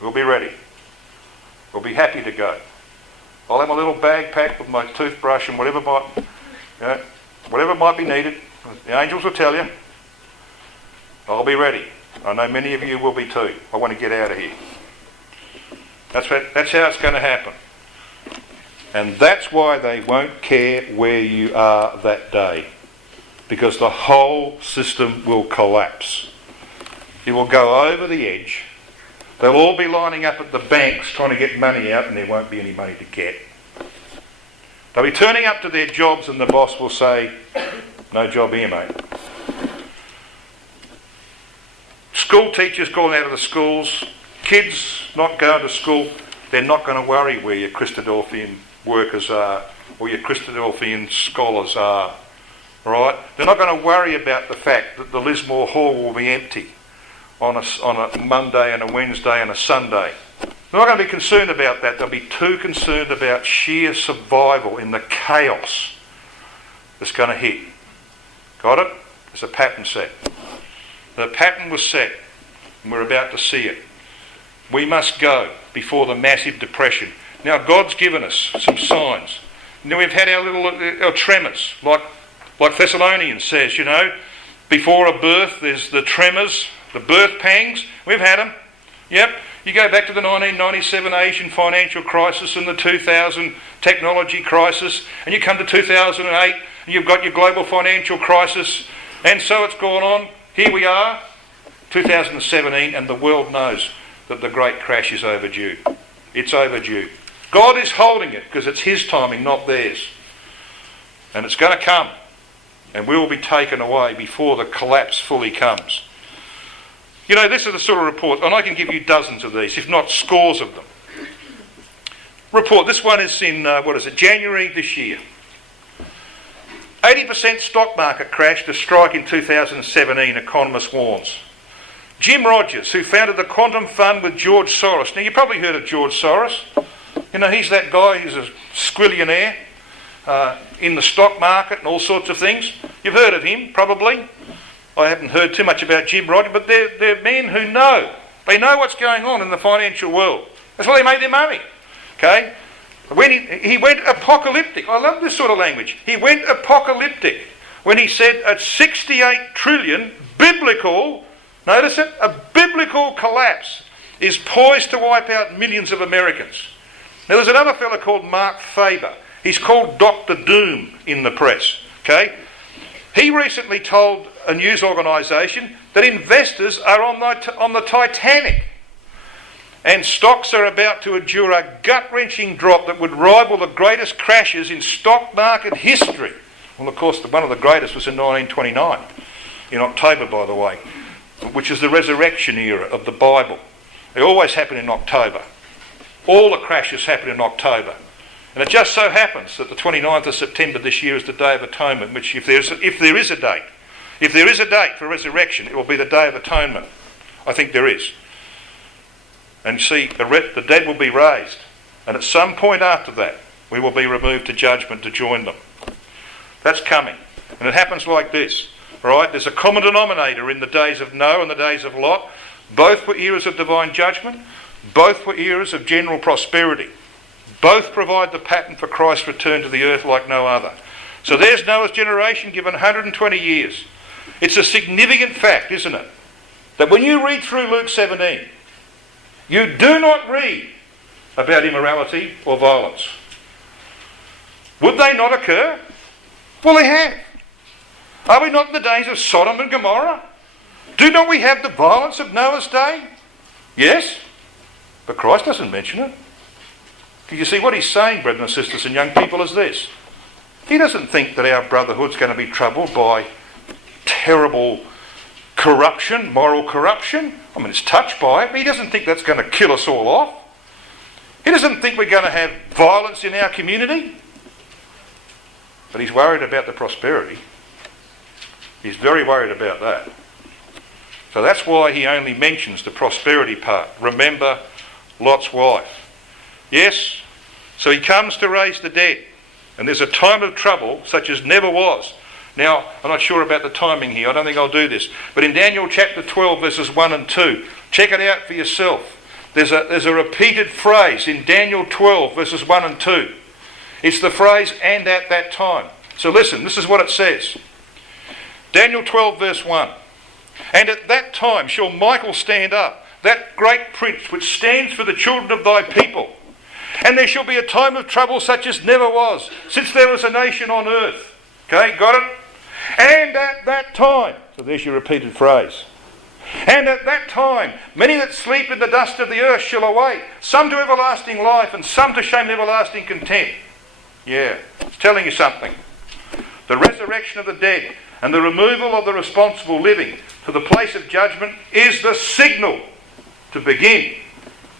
We'll be ready. We'll be happy to go. I'll have my little bag packed with my toothbrush and whatever might be needed. The angels will tell you. I'll be ready. I know many of you will be too. I want to get out of here. That's how it's going to happen. And that's why they won't care where you are that day. Because the whole system will collapse. It will go over the edge. They'll all be lining up at the banks trying to get money out, and there won't be any money to get. They'll be turning up to their jobs and the boss will say, "No job here, mate." School teachers calling out of the schools, kids not going to school, they're not going to worry where your Christadelphian workers are or your Christadelphian scholars are. Right? They're not going to worry about the fact that the Lismore Hall will be empty on a Monday and a Wednesday and a Sunday. They're not going to be concerned about that. They'll be too concerned about sheer survival in the chaos that's going to hit. Got it? There's a pattern set. The pattern was set, and we're about to see it. We must go before the massive depression. Now, God's given us some signs. Now, we've had our tremors, like Thessalonians says, before a birth there's the tremors, the birth pangs. We've had them. Yep. You go back to the 1997 Asian financial crisis and the 2000 technology crisis, and you come to 2008 and you've got your global financial crisis, and so it's gone on. Here we are, 2017, and the world knows that the great crash is overdue. It's overdue. God is holding it because it's his timing, not theirs. And it's going to come. And we will be taken away before the collapse fully comes. This is the sort of report, and I can give you dozens of these, if not scores of them. Report, this one is in, January this year. 80% stock market crash to strike in 2017, economist warns. Jim Rogers, who founded the Quantum Fund with George Soros. Now, you've probably heard of George Soros. He's that guy who's a squillionaire in the stock market and all sorts of things. You've heard of him, probably. I haven't heard too much about Jim Rogers, but they're men who know. They know what's going on in the financial world. That's why they made their money. Okay? When he went apocalyptic. I love this sort of language. He went apocalyptic when he said a 68 trillion biblical, notice it, a biblical collapse is poised to wipe out millions of Americans. Now there's another fellow called Mark Faber. He's called Dr. Doom in the press. Okay? He recently told a news organisation that investors are on the Titanic and stocks are about to endure a gut-wrenching drop that would rival the greatest crashes in stock market history. Well, of course, one of the greatest was in 1929, in October, by the way, which is the resurrection era of the Bible. They always happen in October. All the crashes happen in October. And it just so happens that the 29th of September this year is the Day of Atonement, which if there is a date for resurrection, it will be the Day of Atonement. I think there is. And you see, the dead will be raised. And at some point after that, we will be removed to judgment to join them. That's coming. And it happens like this. Right? There's a common denominator in the days of Noah and the days of Lot. Both were eras of divine judgment. Both were eras of general prosperity. Both provide the pattern for Christ's return to the earth like no other. So there's Noah's generation given 120 years. It's a significant fact, isn't it? That when you read through Luke 17, you do not read about immorality or violence. Would they not occur? Well, they have. Are we not in the days of Sodom and Gomorrah? Do not we have the violence of Noah's day? Yes, but Christ doesn't mention it. Can you see what he's saying, brethren and sisters and young people, is this? He doesn't think that our brotherhood's going to be troubled by terrible corruption, moral corruption. I mean, it's touched by it, but he doesn't think that's going to kill us all off. He doesn't think we're going to have violence in our community. But he's worried about the prosperity. He's very worried about that. So that's why he only mentions the prosperity part. Remember Lot's wife. Yes, so he comes to raise the dead. And there's a time of trouble such as never was. Now, I'm not sure about the timing here. I don't think I'll do this. But in Daniel chapter 12, verses 1 and 2, check it out for yourself. There's a repeated phrase in Daniel 12, verses 1 and 2. It's the phrase, and at that time. So listen, this is what it says. Daniel 12, verse 1. And at that time shall Michael stand up, that great prince which stands for the children of thy people. And there shall be a time of trouble such as never was, since there was a nation on earth. Okay, got it? And at that time, so there's your repeated phrase. And at that time, many that sleep in the dust of the earth shall awake, some to everlasting life, and some to shame and everlasting contempt. Yeah, it's telling you something. The resurrection of the dead and the removal of the responsible living to the place of judgment is the signal to begin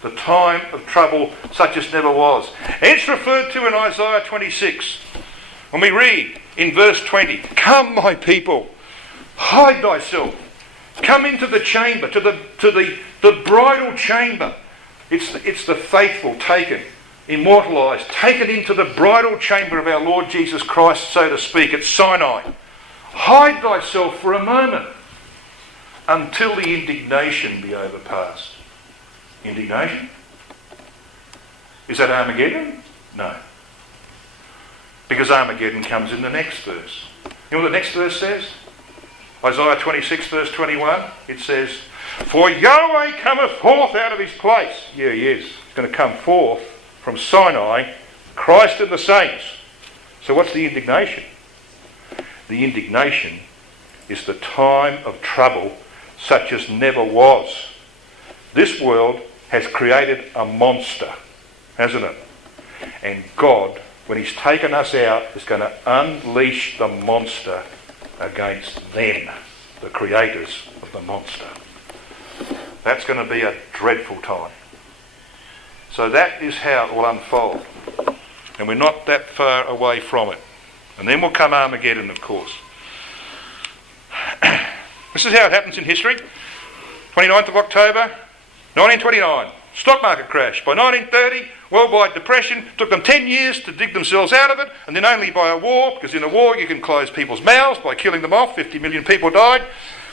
the time of trouble such as never was. It's referred to in Isaiah 26. When we read in verse 20, "Come, my people, hide thyself. Come into the chamber, to the bridal chamber." It's the faithful taken, immortalised, taken into the bridal chamber of our Lord Jesus Christ, so to speak, at Sinai. Hide thyself for a moment until the indignation be overpassed. Indignation? Is that Armageddon? No. Because Armageddon comes in the next verse. You know what the next verse says? Isaiah 26 verse 21. It says, "For Yahweh cometh forth out of his place." Yeah, he is. He's going to come forth from Sinai, Christ and the saints. So what's the indignation? The indignation is the time of trouble such as never was. This world has created a monster, hasn't it? And God, when he's taken us out, is going to unleash the monster against them, the creators of the monster. That's going to be a dreadful time. So that is how it will unfold. And we're not that far away from it. And then will come Armageddon, of course. This is how it happens in history. 29th of October, 1929. Stock market crash. By 1930, worldwide depression. Took them 10 years to dig themselves out of it, and then only by a war, because in a war you can close people's mouths by killing them off. 50 million people died,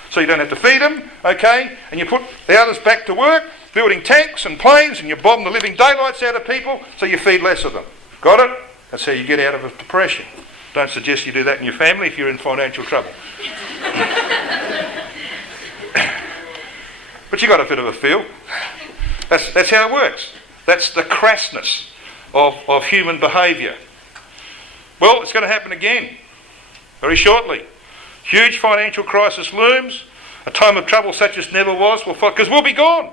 so you don't have to feed them, okay? And you put the others back to work, building tanks and planes, and you bomb the living daylights out of people, so you feed less of them. Got it? That's how you get out of a depression. Don't suggest you do that in your family if you're in financial trouble. But you got a bit of a feel. That's how it works. That's the crassness of human behaviour. Well, it's going to happen again very shortly. Huge financial crisis looms. A time of trouble such as never was. Because we'll be gone.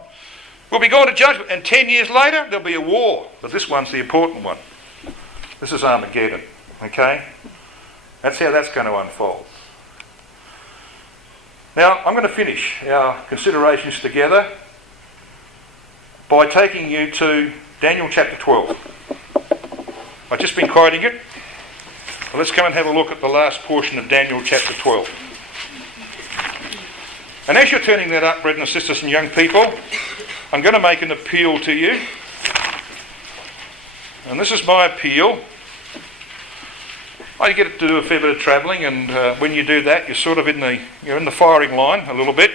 We'll be gone to judgment. And 10 years later, there'll be a war. But this one's the important one. This is Armageddon. Okay? That's how that's going to unfold. Now, I'm going to finish our considerations together by taking you to Daniel chapter 12. I've just been quoting it. Well, let's come and have a look at the last portion of Daniel chapter 12. And as you're turning that up, brethren and sisters and young people, I'm going to make an appeal to you. And this is my appeal. I get to do a fair bit of travelling, and when you do that, you're sort of in the firing line a little bit.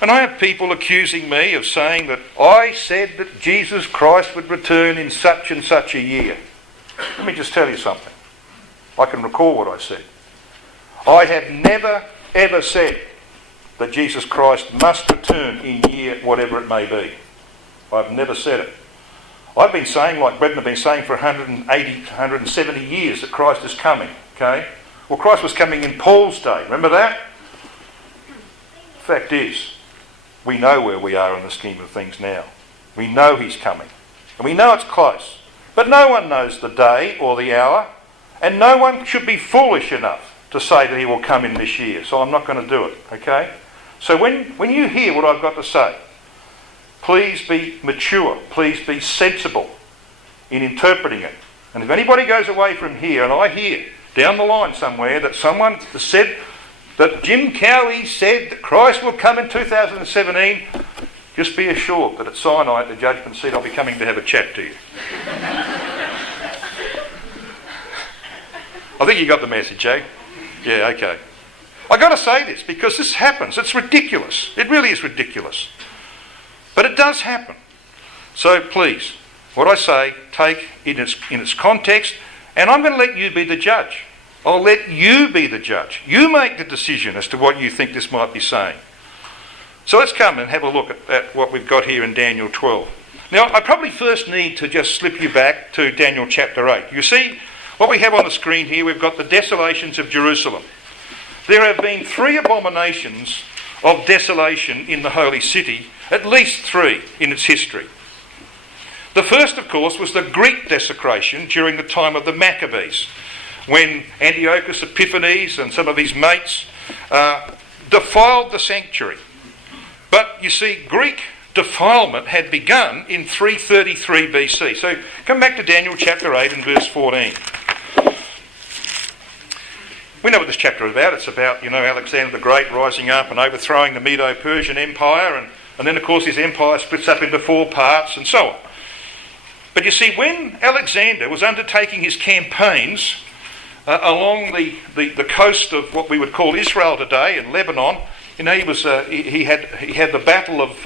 And I have people accusing me of saying that I said that Jesus Christ would return in such and such a year. Let me just tell you something. I can recall what I said. I have never ever said that Jesus Christ must return in year whatever it may be. I've never said it. I've been saying, like Brethren have been saying for 180, 170 years, that Christ is coming. Okay? Well, Christ was coming in Paul's day. Remember that? Fact is, we know where we are in the scheme of things now. We know he's coming. And we know it's close. But no one knows the day or the hour. And no one should be foolish enough to say that he will come in this year. So I'm not going to do it. Okay? So when you hear what I've got to say, please be mature. Please be sensible in interpreting it. And if anybody goes away from here and I hear down the line somewhere that someone has said that Jim Cowie said that Christ will come in 2017, just be assured that at Sinai, at the judgment seat, I'll be coming to have a chat to you. I think you got the message, eh? Yeah, okay. I've got to say this because this happens. It's ridiculous. It really is ridiculous. But it does happen. So please, what I say, take in its context, and I'm going to let you be the judge. I'll let you be the judge. You make the decision as to what you think this might be saying. So let's come and have a look at what we've got here in Daniel 12. Now, I probably first need to just slip you back to Daniel chapter 8. You see, what we have on the screen here, we've got the desolations of Jerusalem. There have been 3 abominations of desolation in the holy city, at least 3 in its history. The first, of course, was the Greek desecration during the time of the Maccabees, when Antiochus Epiphanes and some of his mates defiled the sanctuary. But you see, Greek defilement had begun in 333 BC. So come back to Daniel chapter 8 and verse 14. We know what this chapter is about. It's about, Alexander the Great rising up and overthrowing the Medo-Persian Empire, and then, of course, his empire splits up into 4 parts and so on. But you see, when Alexander was undertaking his campaigns along the coast of what we would call Israel today, in Lebanon, he had the battle of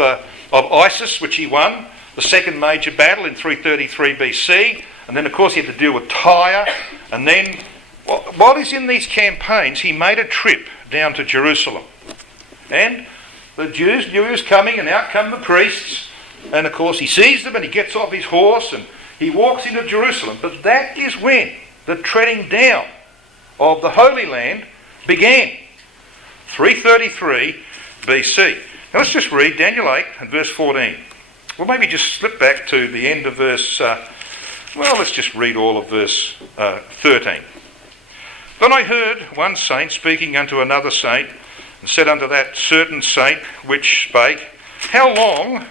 Isis, which he won, the second major battle in 333 BC, and then, of course, he had to deal with Tyre, and then while he's in these campaigns, he made a trip down to Jerusalem. And the Jews knew he was coming, and out come the priests. And of course, he sees them and he gets off his horse and he walks into Jerusalem. But that is when the treading down of the Holy Land began. 333 BC. Now let's just read Daniel 8 and verse 14. Well, maybe just slip back to the end of verse... let's just read all of verse 13. Then I heard one saint speaking unto another saint, and said unto that certain saint which spake, How long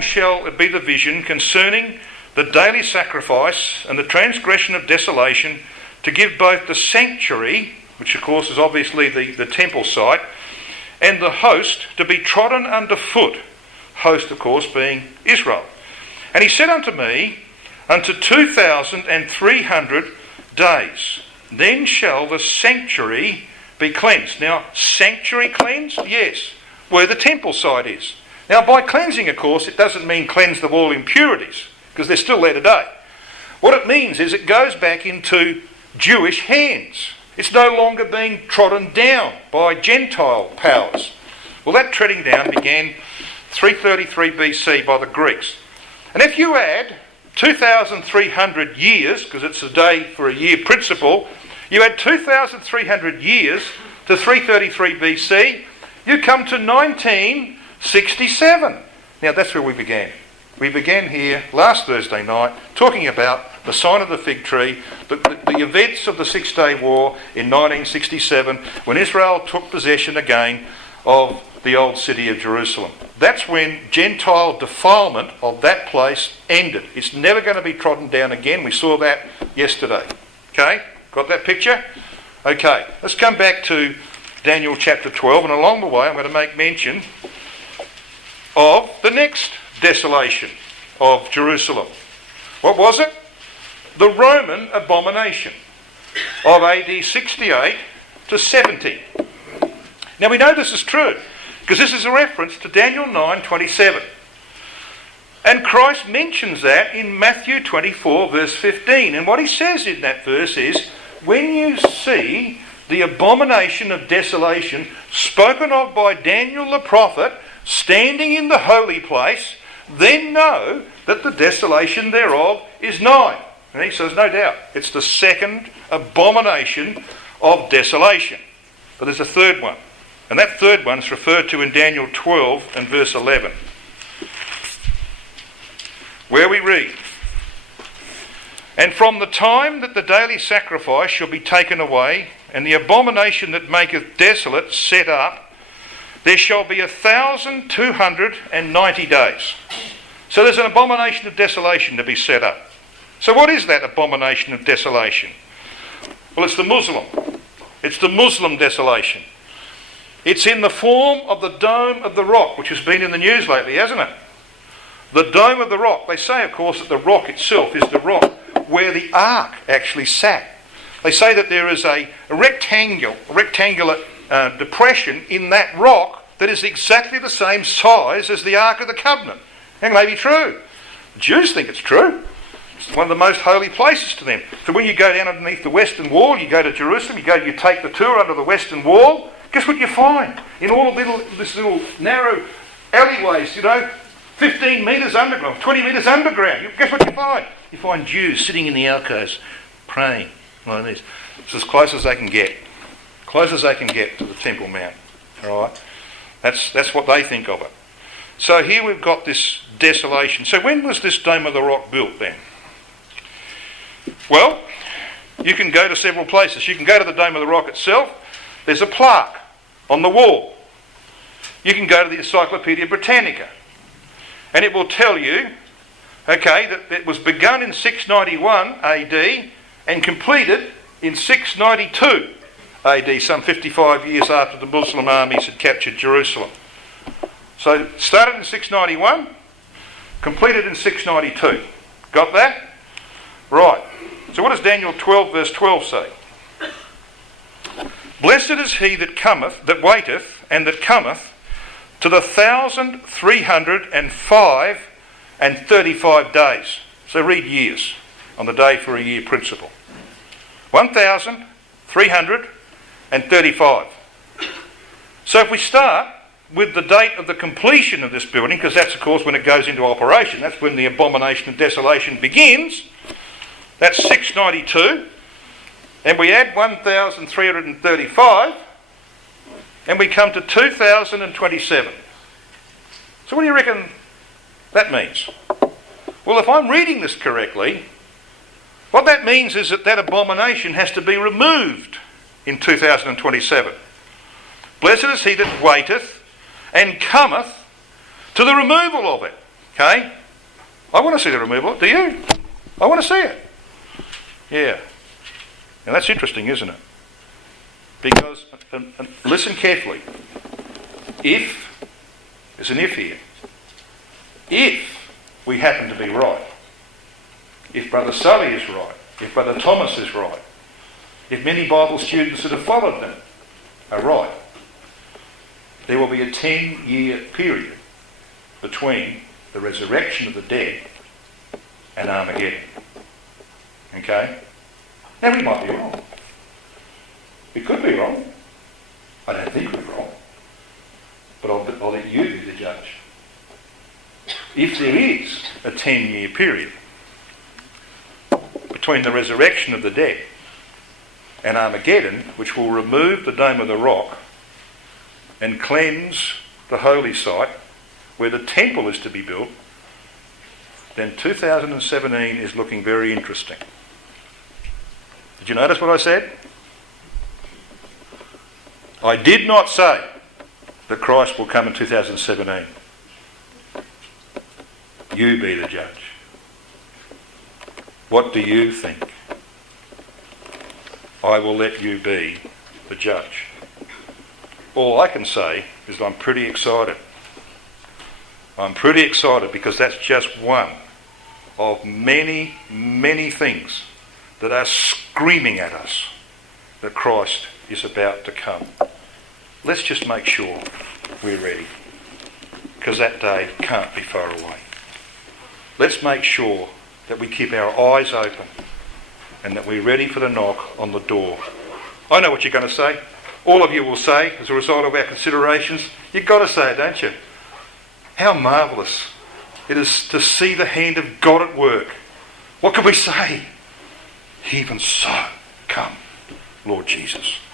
shall it be the vision concerning the daily sacrifice and the transgression of desolation, to give both the sanctuary, which of course is obviously the temple site, and the host to be trodden under foot, host of course being Israel? And he said unto me, Unto 2,300 days, then shall the sanctuary be cleansed. Now, sanctuary cleansed? Yes, where the temple site is. Now, by cleansing, of course, it doesn't mean cleansed of all impurities, because they're still there today. What it means is it goes back into Jewish hands. It's no longer being trodden down by Gentile powers. Well, that treading down began 333 BC by the Greeks. And if you add 2,300 years, because it's a day for a year principle, you add 2,300 years to 333 BC, you come to 1967. Now that's where we began. We began here last Thursday night talking about the sign of the fig tree, the events of the Six-Day War in 1967, when Israel took possession again of the old city of Jerusalem. That's when Gentile defilement of that place ended. It's never going to be trodden down again. We saw that yesterday. Okay? Got that picture? Okay, let's come back to Daniel chapter 12, and along the way I'm going to make mention of the next desolation of Jerusalem. What was it? The Roman abomination of AD 68 to 70. Now we know this is true, because this is a reference to Daniel 9:27. And Christ mentions that in Matthew 24 verse 15. And what he says in that verse is, when you see the abomination of desolation spoken of by Daniel the prophet standing in the holy place, then know that the desolation thereof is nigh. And he says, no doubt, it's the second abomination of desolation. But there's a third one. And that third one is referred to in Daniel 12 and verse 11, where we read, "And from the time that the daily sacrifice shall be taken away, and the abomination that maketh desolate set up, there shall be 1,290 days." So there's an abomination of desolation to be set up. So what is that abomination of desolation? Well, it's the Muslim. It's the Muslim desolation. It's in the form of the Dome of the Rock, which has been in the news lately, hasn't it? The Dome of the Rock. They say, of course, that the rock itself is the rock where the ark actually sat. They say that there is a rectangular depression in that rock that is exactly the same size as the Ark of the Covenant. It may be true. The Jews think it's true. It's one of the most holy places to them. So when you go down underneath the Western Wall, you go to Jerusalem, you take the tour under the Western Wall, guess what you find? In all of this little narrow alleyways, 15 metres underground, 20 metres underground, guess what you find? You find Jews sitting in the alcoves praying like this. It's as close as they can get. Close as they can get to the Temple Mount. All right? That's what they think of it. So here we've got this desolation. So when was this Dome of the Rock built then? Well, you can go to several places. You can go to the Dome of the Rock itself. There's a plaque on the wall. You can go to the Encyclopedia Britannica, and it will tell you, that it was begun in 691 AD and completed in 692 AD, some 55 years after the Muslim armies had captured Jerusalem. So it started in 691, completed in 692. Got that? Right. So what does Daniel 12 verse 12 say? "Blessed is he that waiteth, and that cometh to the 1,305 and 35 days." So read years on the day for a year principle. 1,335. So if we start with the date of the completion of this building, because that's of course when it goes into operation, that's when the abomination of desolation begins, that's 692, and we add 1,335, and we come to 2027. So what do you reckon that means? Well, if I'm reading this correctly, what that means is that abomination has to be removed in 2027. "Blessed is he that waiteth and cometh to the removal of it." Okay? I want to see the removal. Do you? I want to see it. Yeah. Now that's interesting, isn't it? Because, and listen carefully, there's an if here, if we happen to be right, if Brother Sully is right, if Brother Thomas is right, if many Bible students that have followed them are right, there will be a 10-year period between the resurrection of the dead and Armageddon. Okay? Now we might be wrong. We could be wrong. I don't think we're wrong. But I'll let you be the judge. If there is a 10-year period between the resurrection of the dead and Armageddon, which will remove the Dome of the Rock and cleanse the holy site where the temple is to be built, then 2017 is looking very interesting. Did you notice what I said? I did not say that Christ will come in 2017. You be the judge. What do you think? I will let you be the judge. All I can say is I'm pretty excited. I'm pretty excited because that's just one of many, many things that are screaming at us that Christ is about to come. Let's just make sure we're ready, because that day can't be far away. Let's make sure that we keep our eyes open and that we're ready for the knock on the door. I know what you're going to say. All of you will say, as a result of our considerations, you've got to say it, don't you? How marvellous it is to see the hand of God at work. What can we say? Even so, come, Lord Jesus.